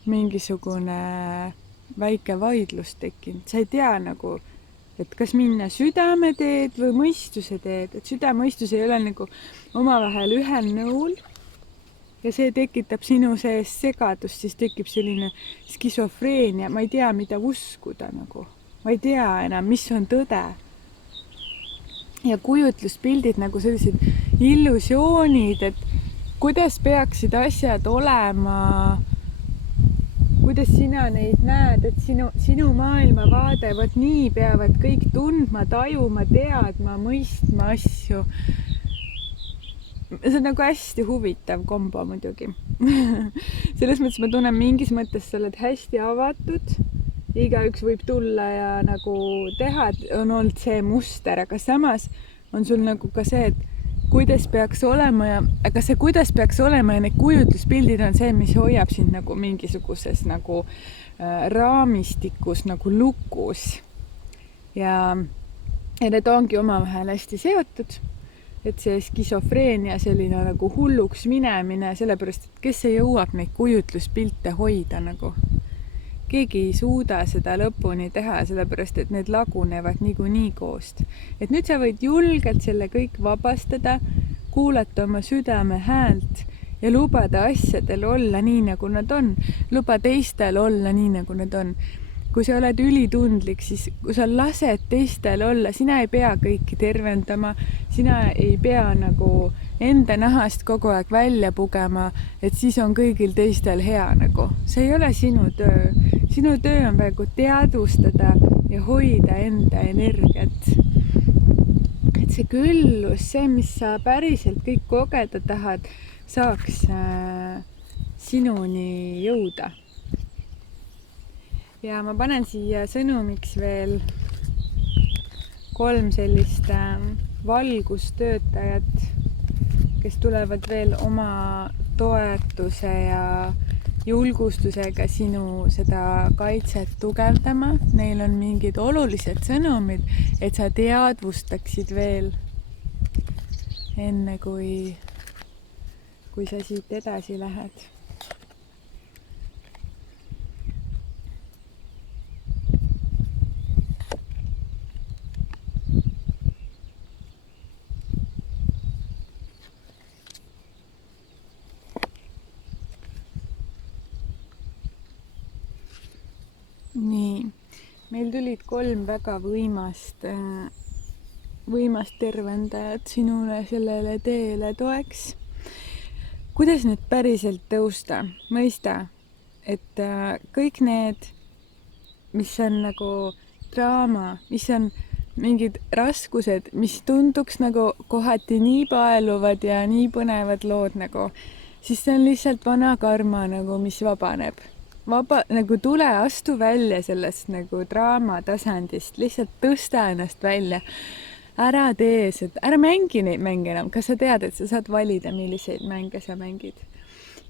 mingisugune väike vaidlus tekkinud. Sa ei tea nagu, et kas minna südame teed või mõistuse teed, et südamõistus ei ole nagu omavahel ühel nõul ja see tekitab sinu sees segadust, siis tekib selline skisofreenia, ma ei tea, mida uskuda nagu, ma ei tea enam, mis on tõde. Ja kujutluspildid nagu sellised illusioonid, et kuidas peaksid asjad olema, kuidas sina neid näed, et sinu maailmavaade, vot nii peavad kõik tundma, tajuma, teadma, mõistma asju. See on nagu hästi huvitav kombo muidugi. Selles mõttes ma tunnen mingis mõttes, sa oled hästi avatud, igaüks võib tulla ja nagu teha, et on olnud see muster, aga samas on sul nagu ka see, et kuidas peaks olema ja, aga see kuidas peaks olema ja need kujutluspildid on see, mis hoiab sind nagu mingisuguses nagu raamistikus nagu lukus. Ja need ongi omavahel hästi seotud, et see skisofreenia selline nagu hulluks minemine, sellepärast, et kes ei jõuab neid kujutluspilte hoida nagu. Keegi ei suuda seda lõpuni teha, sellepärast, et need lagunevad niikuinii koost. Et nüüd sa võid julgelt selle kõik vabastada, kuulata oma südame häält ja lubada asjadel olla nii, nagu nad on. Luba teistel olla nii, nagu nad on. Kui sa oled ülitundlik, siis kui sa lased teistel olla, sina ei pea kõiki tervendama, sina ei pea nagu enda nahast kogu aeg välja pugema, et siis on kõigil teistel hea nagu. See ei ole sinu töö. Sinu töö on praegu teadvustada ja hoida enda energiat. Et see küllus, see, mis sa päriselt kõik kogeda tahad, saaks sinuni jõuda. Ja ma panen siia sõnumiks veel 3 sellist valgustöötajat, kes tulevad veel oma toetuse ja julgustusega sinu seda kaitset tugevdama. Neil on mingid olulised sõnumid, et sa teadvustaksid veel enne, kui sa siit edasi lähed. Nii, meil tulid 3 väga võimast tervendajat sinule sellele teele toeks. Kuidas nüüd päriselt tõusta? Mõista, et kõik need, mis on nagu draama, mis on mingid raskused, mis tunduks nagu kohati nii paeluvad ja nii põnevad lood nagu, siis see on lihtsalt vana karma nagu, mis vabaneb. Nagu tule, astu välja sellest nagu draama tasandist, lihtsalt tõsta ennast välja. Ära tee seda, ära mängi neid mänge enam. Kas sa tead, et sa saad valida, milliseid mänge sa mängid?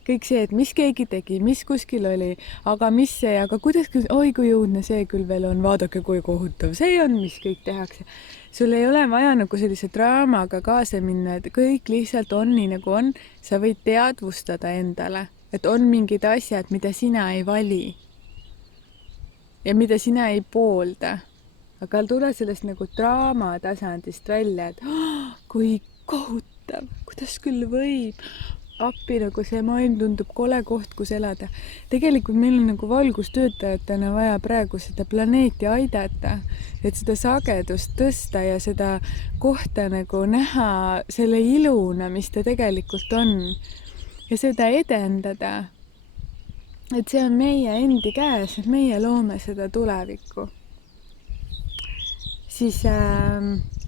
Kõik see, et mis keegi tegi, mis kuskil oli, aga mis see, aga kuidas, oi kui jõudne see küll veel on, vaadake kui kohutav see on, mis kõik tehakse. Sul ei ole vaja nagu sellise draamaga kaasa minna, et kõik lihtsalt on nii nagu on. Sa võid teadvustada endale, et on mingid asjad, mida sina ei vali ja mida sina ei poolda. Aga tule sellest nagu draama tasandist välja, et kui kohutav, kuidas küll võib. Appi nagu see maailm tundub kole koht, kus elada. Tegelikult meil on nagu valgustöötajatena vaja praegu seda planeeti aidata, et seda sagedust tõsta ja seda kohta nagu näha selle iluna, mis ta tegelikult on. Ja seda edendada, et see on meie endi käes, et meie loome seda tulevikku. Siis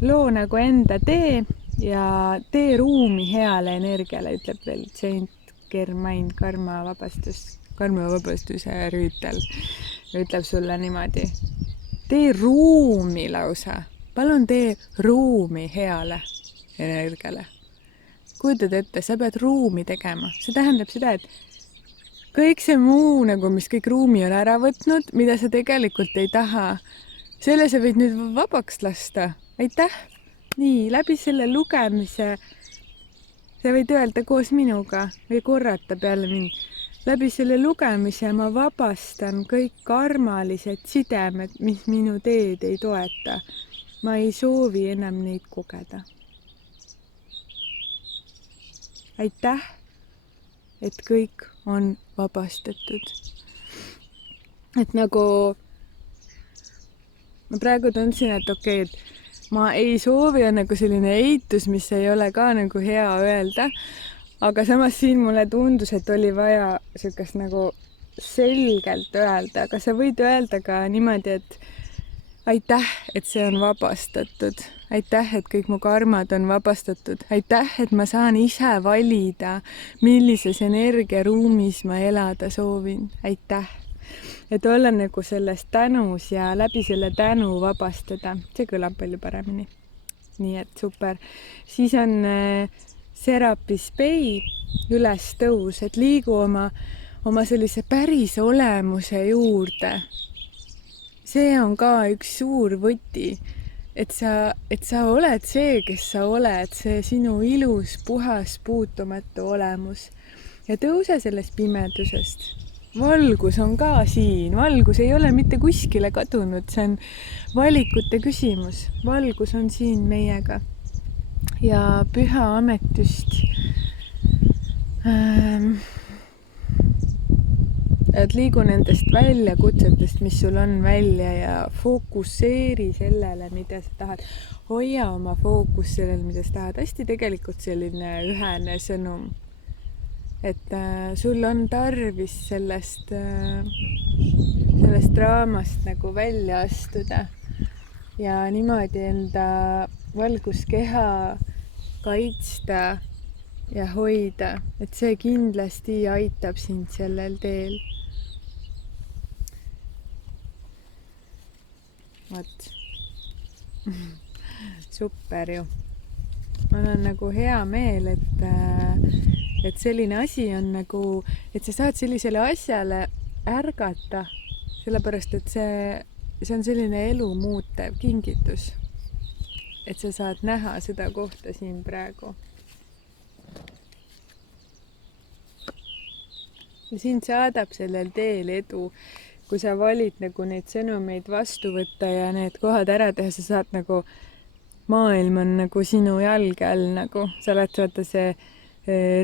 loo nagu enda tee ja tee ruumi heale energiale, ütleb veel Saint Germain karma vabastus karmavabastuse rüütel ütleb sulle niimoodi. Tee ruumi lausa. Palun tee ruumi heale energiale. Kujutad ette, sa pead ruumi tegema. See tähendab seda, et kõik see muu, nagu mis kõik ruumi on ära võtnud, mida sa tegelikult ei taha, selle sa võid nüüd vabaks lasta. Aitäh! Nii, läbi selle lugemise sa võid öelda koos minuga või korrata peale mind. Läbi selle lugemise ma vabastan kõik karmalised sidemed, mis minu teed ei toeta. Ma ei soovi enam neid kogeda. Aitäh, et kõik on vabastatud. Et nagu ma praegu tundsin, et okei, et ma ei soovi on nagu selline eitus, mis ei ole ka nagu hea öelda, aga samas siin mulle tundus, et oli vaja sükast nagu selgelt öelda, aga sa võid öelda ka niimoodi, et aitäh, et see on vabastatud. Aitäh, et kõik mu karmad on vabastatud. Aitäh, et ma saan ise valida, millises energiaruumis ma elada soovin. Aitäh. Et olla nagu sellest tänus ja läbi selle tänu vabastada. See kõlab palju paremini. Nii et super. Siis on Serapis Bey üles tõus, et liigu oma sellise päris olemuse juurde. See on ka üks suur võti, et sa oled see, kes sa oled, see sinu ilus, puhas, puutumatu olemus. Ja tõuse sellest pimedusest. Valgus on ka siin. Valgus ei ole mitte kuskile kadunud. See on valikute küsimus. Valgus on siin meiega. Ja püha ametust et liigu nendest väljakutsetest, mis sul on välja ja fookuseeri sellele, mida sa tahad. Hoia oma fookus sellele, mida sa tahad. Hästi tegelikult selline ühene sõnum. Et sul on tarvis sellest draamast nagu välja astuda ja niimoodi enda valguskeha kaitsta ja hoida, et see kindlasti aitab sind sellel teel. Vot. Super ju. Mul on nagu hea meel, et selline asi on nagu, et sa saad sellisele asjale ärgata, sellepärast, et see on selline elu muutev kingitus. Et sa saad näha seda kohta siin praegu. Ja sind saadab sellel teel edu, kui sa valid nagu neid sõnumeid vastu võtta ja need kohad ära teha, sa saad nagu, maailm on nagu sinu jalge all nagu, sa oled vaata see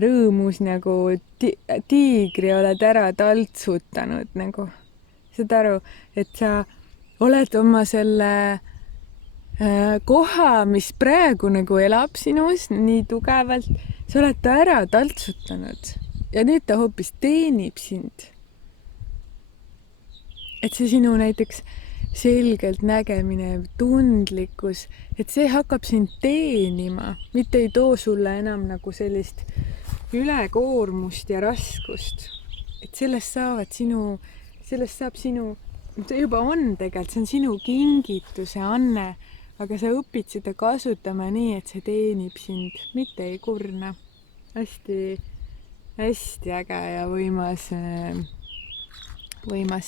rõõmus nagu tiigri oled ära taltsutanud nagu. Saad aru, et sa oled oma selle koha, mis praegu nagu elab sinus nii tugevalt, sa oled ta ära taltsutanud ja nüüd ta hoopis teenib sind. Et see sinu näiteks selgelt nägemine, tundlikkus, et see hakkab sind teenima, mitte ei too sulle enam nagu sellist ülekoormust ja raskust. Et sellest saab sinu, see juba on tegelikult, see on sinu kingituse anne, aga sa õpid seda kasutama nii, et see teenib sind, mitte ei kurna. Hästi äge ja võimas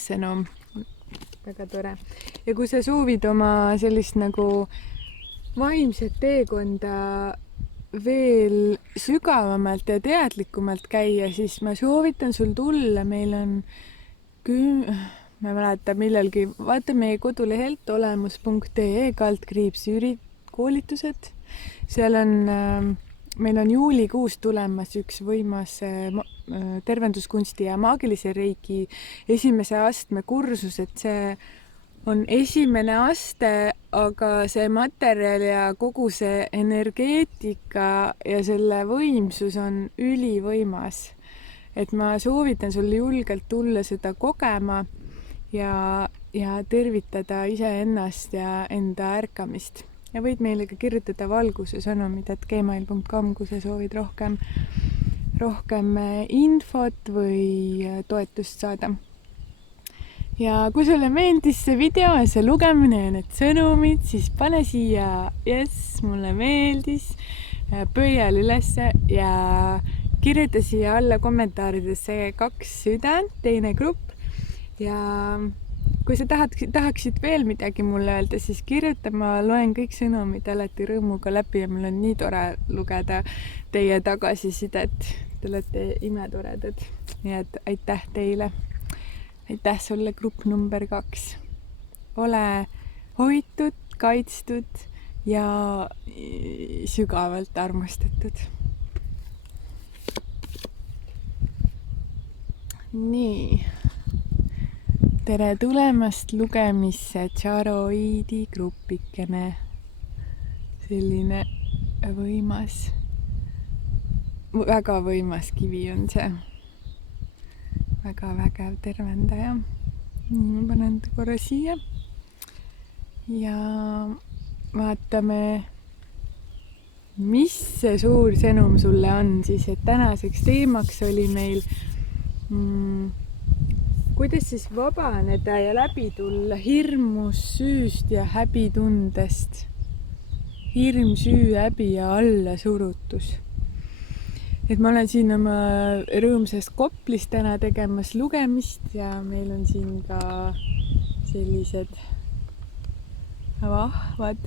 sõnum. Väga tore. Ja kui sa soovid oma sellist nagu vaimset teekonda veel sügavamalt ja teadlikumalt käia, siis ma soovitan sul tulla. Meil on ma ei mäleta millalgi, vaata meie kodulehelt olemus.ee /koolitused. Seal on meil on juulikuus tulemas üks võimas tervenduskunsti ja maagilise reiki esimese astme kursus, et see on esimene aste, aga see materjal ja kogu see energeetika ja selle võimsus on ülivõimas. Et ma soovitan sul julgelt tulla seda kogema ja tervitada iseennast ja enda ärkamist. Ja võid meile ka kirjutada valguse sõnumid @gmail.com, kui sa soovid rohkem infot või toetust saada. Ja kui sulle meeldis see video ja see lugemine ja need sõnumid, siis pane siia yes, mulle meeldis, pöial ülesse ja kirjuta siia alla kommentaaridesse 2 südant, teine grupp. Ja kui sa tahaksid veel midagi mulle öelda, siis kirjuta, ma loen kõik sõnumid alati rõõmuga läbi ja mul on nii tore lugeda teie tagasisidet. Te olete imetoredad. Nii et aitäh teile. Aitäh sulle grupp number 2. Ole hoitud, kaitstud ja sügavalt armastatud. Nii. Tere tulemast lugemisse, Charoidi grupikene. Selline võimas, väga võimas kivi on see. Väga vägev tervendaja. Ma panen ta korra siia. Ja vaatame, mis see suur sõnum sulle on siis, et tänaseks teemaks oli meil kuidas siis vabaneda ja läbi tulla hirmust, süüst ja häbitundest. Hirm, süü, häbi ja allasurutus. Et ma olen siin oma rõõmsas Koplis täna tegemas lugemist ja meil on siin ka sellised vahvad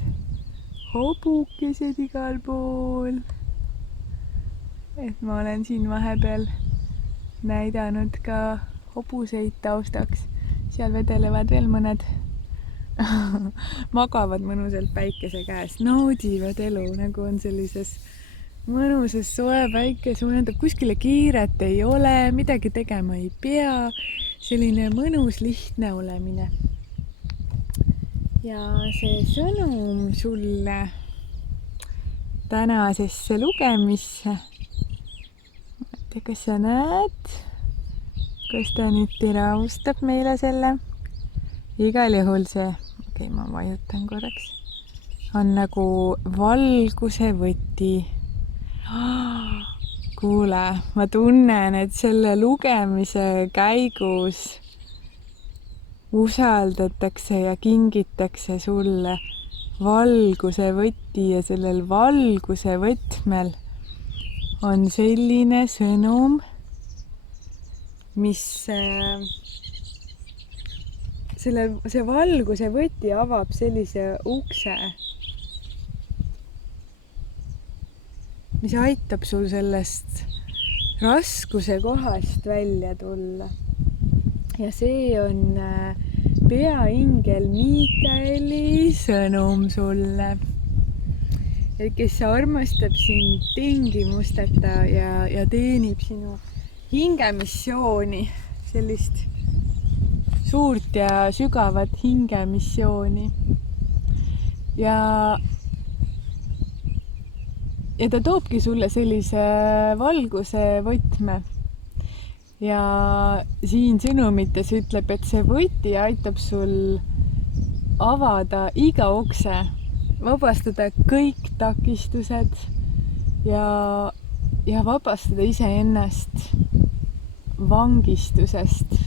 hobukesed igal pool. Et ma olen siin vahepeal näidanud ka hobuseid taustaks. Seal vedelevad veel mõned. Magavad mõnusalt päikese käes. Naudivad elu, nagu on sellises mõnusas soe päikes. Unendab, kuskile kiiret ei ole, midagi tegema ei pea. Selline mõnus lihtne olemine. Ja see sõnum sulle tänasesse lugemisse. Kas sa näed? Kas ta nüüd tiraustab meile selle? Igal juhul see, ma vajutan korraks, on nagu valguse võti. Kuule, ma tunnen, et selle lugemise käigus usaldatakse ja kingitakse sulle valguse võti ja sellel valguse võtmel on selline sõnum, mis see valguse võti avab sellise ukse, mis aitab sul sellest raskuse kohast välja tulla. Ja see on peaingel Miikaeli sõnum sulle, kes armastab sind tingimusteta ja teenib sinu hingemissiooni, sellist suurt ja sügavat hingemissiooni. Ja ta toobki sulle sellise valguse võtme. Ja siin sõnumites ütleb, et see võti aitab sul avada iga ukse, vabastada kõik takistused ja vabastada iseennast vangistusest.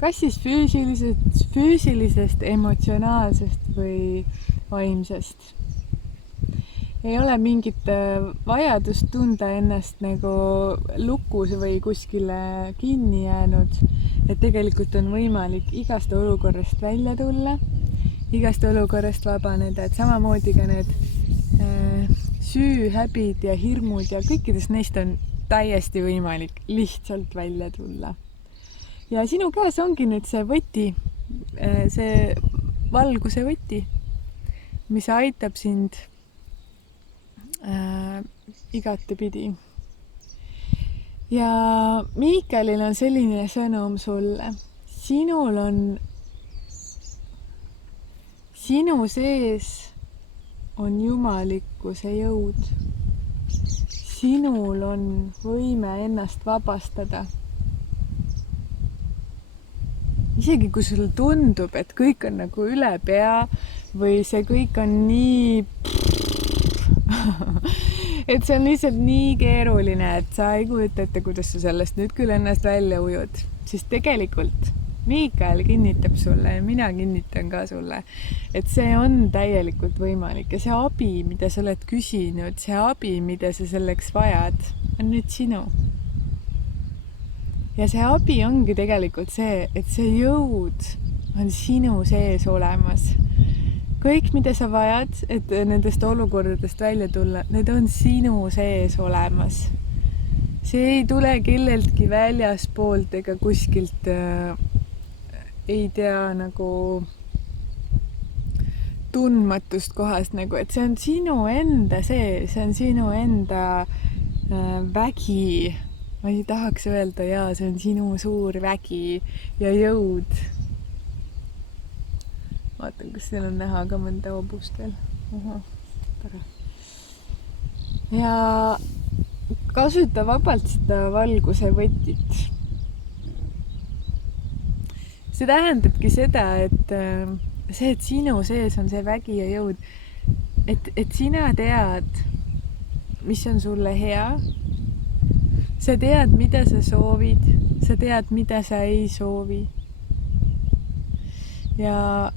Kas siis füüsilisest, emotsionaalsest või vaimsest. Ei ole mingit vajadust tunda ennast nagu lukus või kuskile kinni jäänud. Et tegelikult on võimalik igast olukorrast välja tulla, igast olukorrast vabaneda, et samamoodi ka need süü, häbid ja hirmud ja kõikidest neist on täiesti võimalik lihtsalt välja tulla. Ja sinu käes ongi nüüd see võti, see valguse võti, mis aitab sind igatepidi. Ja Miikaelil on selline sõnum sulle. Sinu sees on jumalikkuse jõud. Sinul on võime ennast vabastada. Isegi kui sul tundub, et kõik on nagu üle pea või see kõik on nii et see on lihtsalt nii keeruline, et sa ei kujuta ette, kuidas sa sellest nüüd küll ennast välja ujud. Siis tegelikult Miikael kinnitab sulle ja mina kinnitan ka sulle, et see on täielikult võimalik ja see abi, mida sa oled küsinud, see abi, mida sa selleks vajad, on nüüd sinu. Ja see abi ongi tegelikult see, et see jõud on sinu sees olemas. Kõik, mida sa vajad, et nendest olukordadest välja tulla, need on sinu sees olemas. See ei tule kelleltki väljaspoolt ega kuskilt ei tea nagu tundmatust kohast, nagu, et see on sinu enda sees, see on sinu enda vägi. Ma ei tahaks öelda, jaa, see on sinu suur vägi ja jõud. Vaatan, kas seal on näha ka mõnda hobust veel. Tore. Ja kasuta vabalt seda valguse võtit. See tähendabki seda, et see, et sinu sees on see vägi ja jõud, et sina tead, mis on sulle hea. Sa tead, mida sa soovid. Sa tead, mida sa ei soovi. Ja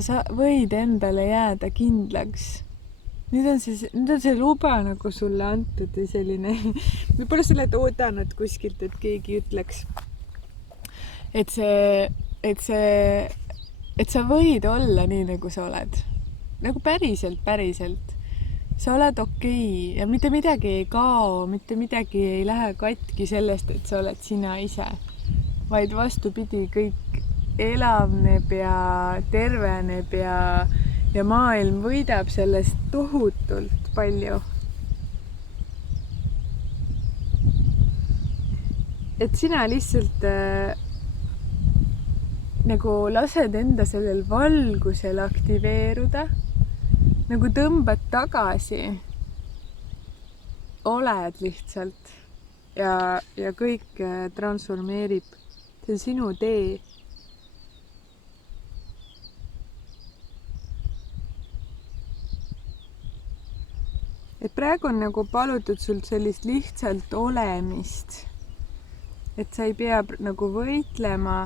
sa võid endale jääda kindlaks. Nüüd on see luba nagu sulle antud ja selline, võib-olla sa oled oodanud kuskilt, et keegi ütleks, et sa võid olla nii, nagu sa oled. Nagu päriselt. Sa oled okei ja mitte midagi ei kao, mitte midagi ei lähe katki sellest, et sa oled sina ise. Vaid vastupidi, kõik elavneb ja terveneb ja maailm võidab sellest tohutult palju. Et sina lihtsalt nagu lased enda sellel valgusel aktiveeruda, nagu tõmbad tagasi, oled lihtsalt ja kõik transformeerib. See on sinu tee. Et praegu on nagu palutud sult sellist lihtsalt olemist, et sa ei pea nagu võitlema,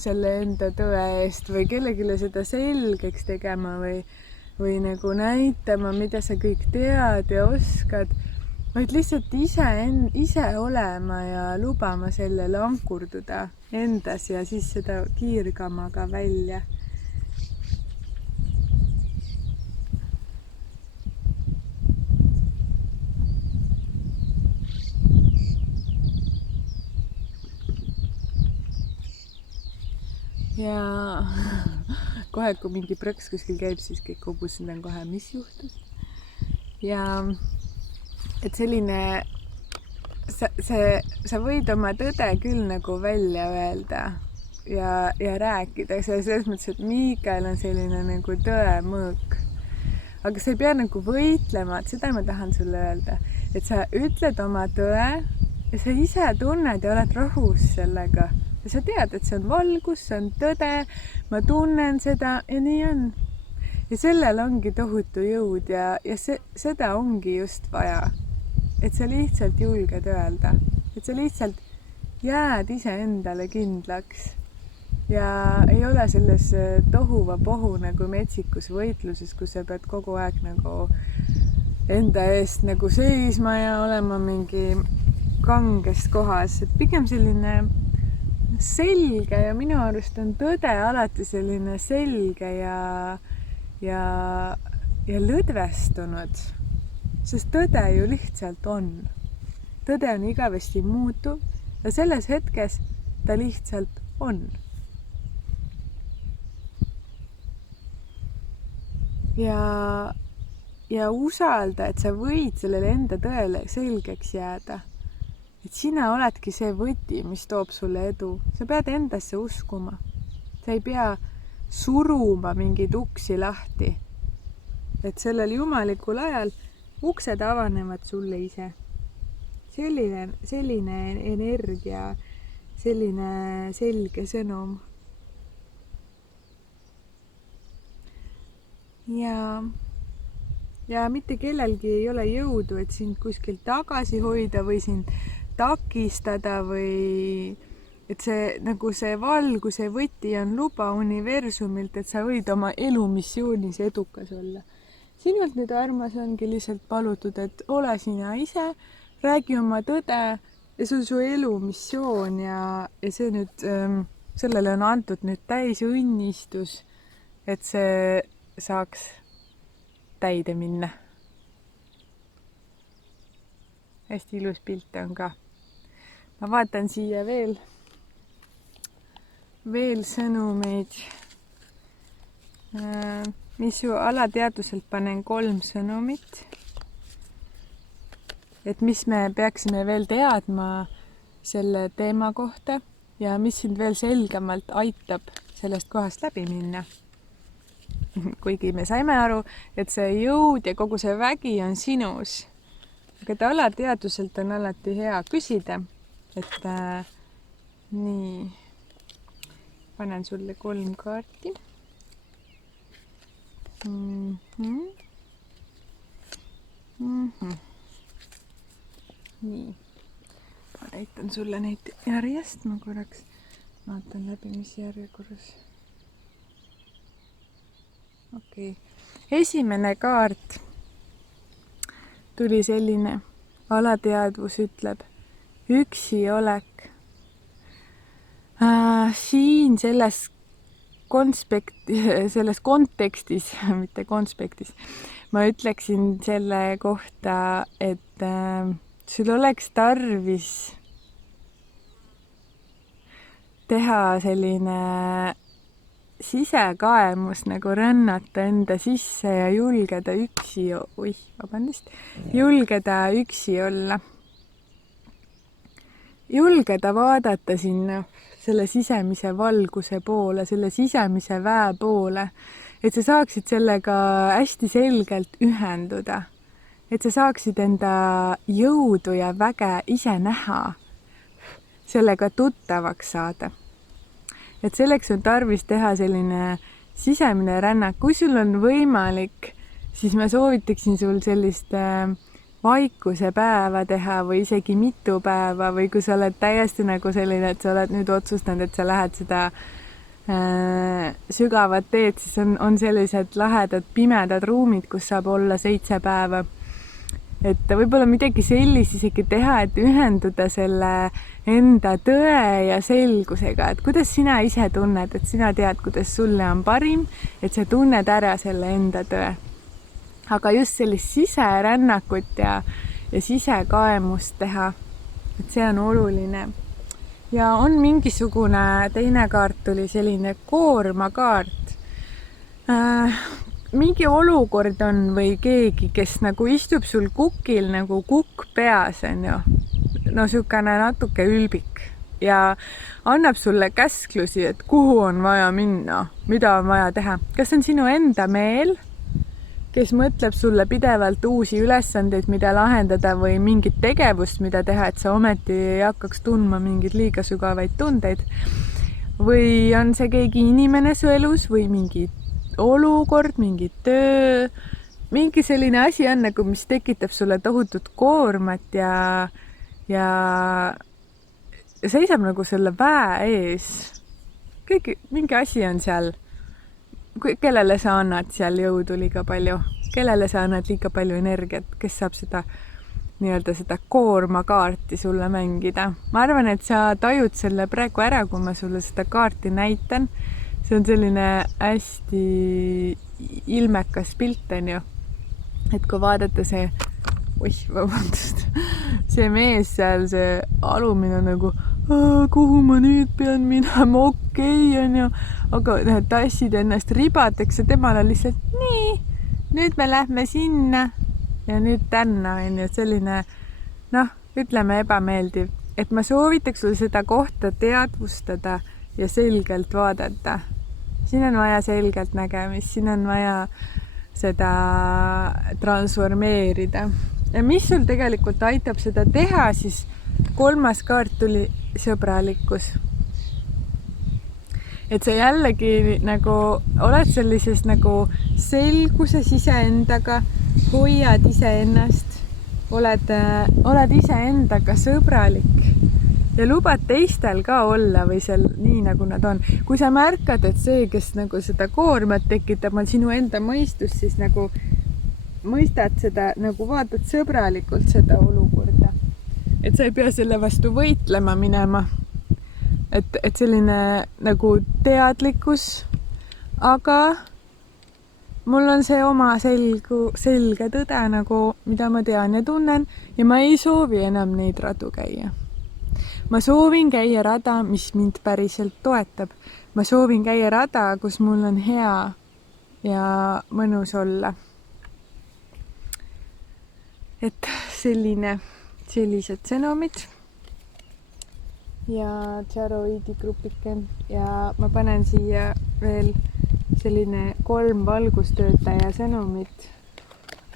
selle enda tõe eest või kellegile seda selgeks tegema või nagu näitama, mida sa kõik tead ja oskad, vaid lihtsalt ise olema ja lubama sellele ankurduda endas ja siis seda kiirgama ka välja. Ja kohe, kui mingi prõks kuskil käib, siis kõik hobused on kohe, mis juhtus. Ja et selline, sa võid oma tõde küll nagu välja öelda ja rääkida. Selles mõttes, et Miikael on selline nagu tõemõõk. Aga sa ei pea nagu võitlema, et seda ma tahan sulle öelda. Et sa ütled oma tõe ja sa ise tunned ja oled rahus sellega. Ja sa tead, et see on valgus, see on tõde, ma tunnen seda ja nii on. Ja sellel ongi tohutu jõud ja seda ongi just vaja. Et sa lihtsalt julged öelda. Et sa lihtsalt jääd ise endale kindlaks. Ja ei ole selles tohuva pohu nagu metsikus võitluses, kus sa pead kogu aeg nagu enda eest nagu seisma ja olema mingi kanges kohas. Et pigem selline selge ja minu arust on tõde alati selline selge ja lõdvestunud, sest tõde ju lihtsalt on. Tõde on igavesti muutuv ja selles hetkes ta lihtsalt on. Ja usalda, et sa võid sellele enda tõele selgeks jääda. Et sina oledki see võti, mis toob sulle edu. Sa pead endasse uskuma. Sa ei pea suruma mingeid uksi lahti. Et sellel jumalikul ajal uksed avanevad sulle ise. Selline energia, selline selge sõnum. Ja ja mitte kellelgi ei ole jõudu, et sind kuskilt tagasi hoida või sind takistada või et see nagu see valguse võti on luba universumilt, et sa võid oma elumissioonis edukas olla. Sinult nüüd, armas, ongi lihtsalt palutud, et ole sina ise, räägi oma tõde ja see on su elumissioon ja see nüüd, sellele on antud nüüd täis õnnistus, et see saaks täide minna. Hästi ilus pilt on ka. Ma vaatan siia veel sõnumeid, mis ju alateadvuselt panen 3 sõnumit, et mis me peaksime veel teadma selle teema kohta ja mis sind veel selgemalt aitab sellest kohast läbi minna. Kuigi me saime aru, et see jõud ja kogu see vägi on sinus, aga ta alateadvuselt on alati hea küsida, et nii, panen sulle 3 kaarti. Nii, ma näitan sulle neid järjest, ma korraks vaatan läbi, mis järjekorras. Okei. Esimene kaart tuli selline, alateadvus ütleb, üksi olek. Siin selles kontekstis, mitte konspektis, ma ütleksin selle kohta, et sul oleks tarvis teha selline sisekaemus, nagu rännata enda sisse ja julgeda üksi olla. Julgeda vaadata sinna selle sisemise valguse poole, selle sisemise väe poole, et sa saaksid sellega hästi selgelt ühenduda, et sa saaksid enda jõudu ja väge ise näha, sellega tuttavaks saada. Et selleks on tarvis teha selline sisemine rännak. Kui sul on võimalik, siis ma soovitaksin sul sellist vaikuse päeva teha või isegi mitu päeva või kui sa oled täiesti nagu selline, et sa oled nüüd otsustanud, et sa lähed seda sügavat teed, siis on sellised lahedad pimedad ruumid, kus saab olla 7 päeva. Et võib-olla midagi sellist isegi teha, et ühenduda selle enda tõe ja selgusega, et kuidas sina ise tunned, et sina tead, kuidas sulle on parim, et sa tunned ära selle enda tõe. Aga just sellist siserännakut ja sisekaemust teha, et see on oluline. Ja on mingisugune teine kaart tuli selline koormakaart. Mingi olukord on või keegi, kes nagu istub sul kukil nagu kukk peas, on ju. No sükane natuke ülbik ja annab sulle käsklusi, et kuhu on vaja minna, mida on vaja teha. Kas on sinu enda meel, kes mõtleb sulle pidevalt uusi ülesandeid, mida lahendada või mingit tegevust, mida teha, et sa ometi ei hakkaks tundma mingid liiga sügavaid tundeid. Või on see keegi inimene su elus või mingi olukord, mingi töö, mingi selline asi on nagu, mis tekitab sulle tohutut koormat ja seisab nagu selle väe ees. Mingi asi on seal. Kellele sa annad seal jõudu liiga palju, kellele sa annad liiga palju energiat, kes saab seda koormakaarti sulle mängida. Ma arvan, et sa tajud selle praegu ära, kui ma sulle seda kaarti näitan. See on selline hästi ilmekas pilt, on ju. Et kui vaadata see, see mees seal, see alumine nagu, kuhu ma nüüd pean minema, okei, on ju, aga need tassid ennast ribadeks ja temal on lihtsalt nii, nüüd me lähme sinna ja nüüd tänna, on ju, selline, ütleme ebameeldiv, et ma soovitaks sul seda kohta teadvustada ja selgelt vaadata. Siin on vaja selgelt nägemist, siin on vaja seda transformeerida. Ja mis sul tegelikult aitab seda teha, siis 3. kaart tuli sõbralikkus. Et sa jällegi nagu oled sellises nagu selguses iseendaga hoiad iseennast, oled iseendaga sõbralik ja lubad teistel ka olla või seal nii, nagu nad on. Kui sa märkad, et see, kes nagu seda koormat tekitab, on sinu enda mõistus, siis nagu mõistad seda, nagu vaatad sõbralikult seda olukorda. Et sa ei pea selle vastu võitlema minema. Et selline nagu teadlikkus, aga mul on see oma selge tõde nagu, mida ma tean ja tunnen ja ma ei soovi enam neid radu käia. Ma soovin käia rada, mis mind päriselt toetab. Ma soovin käia rada, kus mul on hea ja mõnus olla. Et sellised sõnumid ja Tšaroidi grupike ja ma panen siia veel selline 3 valgustöötaja sõnumit,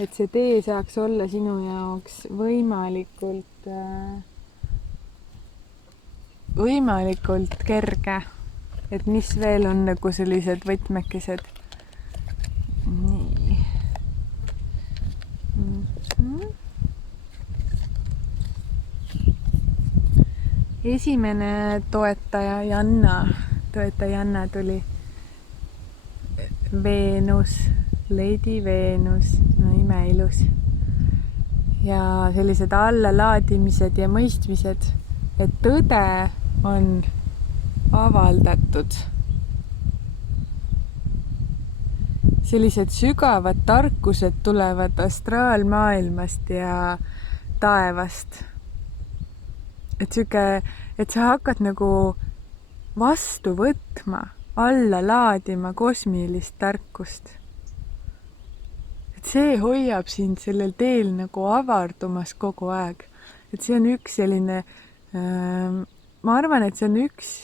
et see tee saaks olla sinu jaoks võimalikult kerge, et mis veel on nagu sellised võtmekesed. Nii. Esimene toetaja Janna tuli Veenus, Lady Veenus, no imeilus. Ja sellised allalaadimised ja mõistmised, et tõde on avaldatud. Sellised sügavad tarkused tulevad astraalmaailmast ja taevast. Et sa hakkad nagu vastu võtma, alla laadima kosmilist tarkust. Et see hoiab sind sellel teel nagu avardumas kogu aeg. Et see on üks selline, ma arvan, et see on üks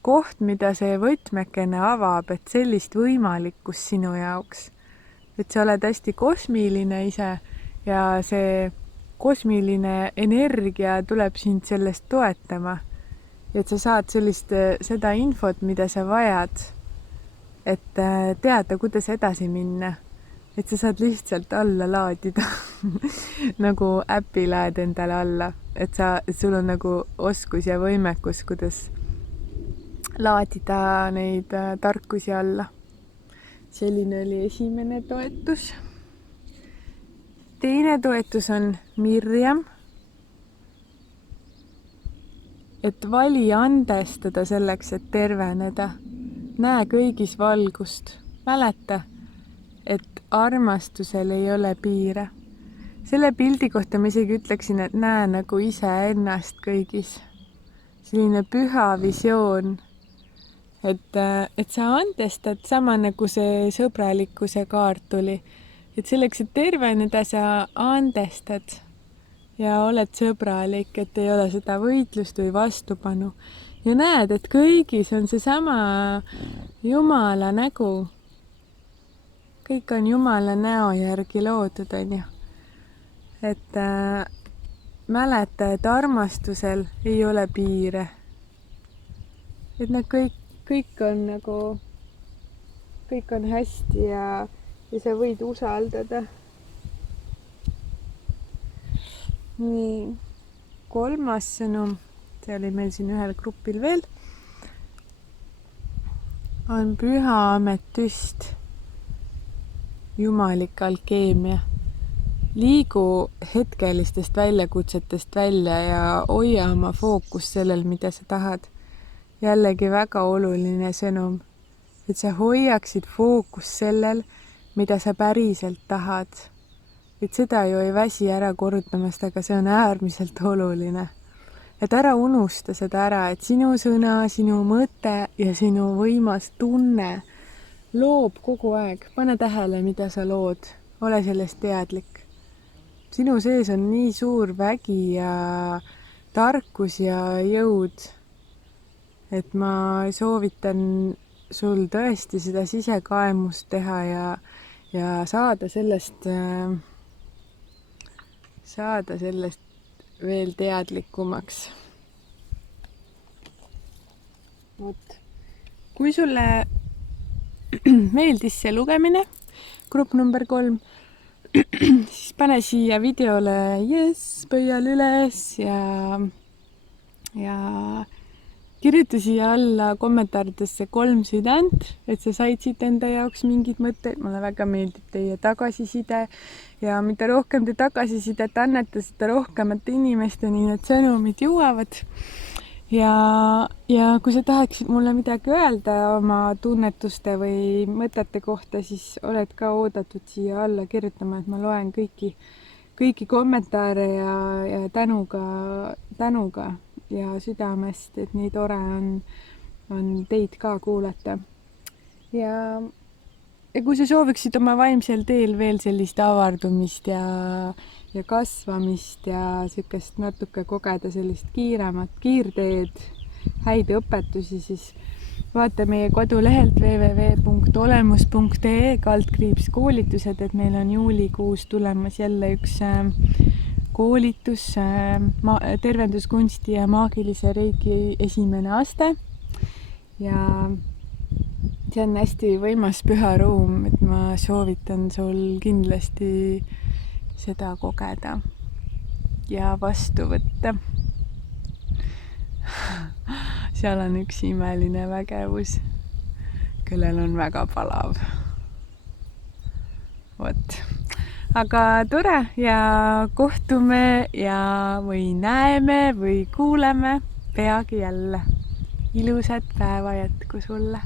koht, mida see võtmekene avab, et sellist võimalikkust sinu jaoks. Et sa oled hästi kosmiline ise ja see kosmiline energia tuleb sind sellest toetama. Et sa saad seda infot, mida sa vajad, et teada, kuidas edasi minna. Et sa saad lihtsalt alla laadida, nagu äpi laed endale alla. Et sul on nagu oskus ja võimekus, kuidas laadida neid tarkusi alla. Selline oli esimene toetus. Teine toetus on Mirjam. Et vali andestada selleks, et terveneda. Näe kõigis valgust. Mäleta, et armastusel ei ole piire. Selle pildi kohta ma isegi ütleksin, et näe nagu ise ennast kõigis. Selline püha visioon. Et sa andestad sama nagu see sõbralikkuse kaart tuli. Et selleks, et terveneda, sa andestad ja oled sõbralik, et ei ole seda võitlust või vastupanu. Ja näed, et kõigis on see sama Jumala nägu. Kõik on Jumala näo järgi loodud, on ju. Et mäleta, et armastusel ei ole piire. Et nad kõik on nagu, kõik on hästi ja sa võid usaldada. Nii, 3. sõnum, see oli meil siin ühel grupil veel, on püha ametüst, jumalik alkeemia. Liigu hetkelistest väljakutsetest välja ja hoia oma fookus sellel, mida sa tahad. Jällegi väga oluline sõnum, et sa hoiaksid fookus sellel, mida sa päriselt tahad. Et seda ju ei väsi ära korrutamast, aga see on äärmiselt oluline. Et ära unusta seda ära, et sinu sõna, sinu mõte ja sinu võimas tunne loob kogu aeg. Pane tähele, mida sa lood. Ole sellest teadlik. Sinu sees on nii suur vägi ja tarkus ja jõud, et ma soovitan sul tõesti seda sisekaemust teha ja saada sellest veel teadlikumaks. Vot. Kui sulle meeldis see lugemine, grupp number 3, siis pane siia videole jess pöial üles ja kirjuta siia alla kommentaaridesse 3 südant, et sa said siit enda jaoks mingid mõtteid. Mulle väga meeldib teie tagasiside ja mida rohkem te tagasisidet annete, seda rohkemate inimesteni need sõnumid jõuavad. Ja kui sa tahaksid mulle midagi öelda oma tunnetuste või mõtete kohta, siis oled ka oodatud siia alla kirjutama, et ma loen kõiki kommentaare ja tänuga ja südamest, et nii tore on teid ka kuulata. Ja kui sa sooviksid oma vaimsel teel veel sellist avardumist ja kasvamist ja sükest natuke kogeda sellist kiirteed, häid õpetusi, siis vaata meie kodulehelt www.olemus.ee/koolitused, et meil on juulikuus tulemas jälle üks koolitus tervenduskunsti ja maagilise reiki esimene aste. Ja see on hästi võimas püha ruum, et ma soovitan sul kindlasti seda kogeda ja vastu võtta. Seal on üks imeline vägevus, kellel on väga palav. Vot. Aga tore ja kohtume või näeme või kuuleme peagi jälle. Ilusat päeva jätku sulle!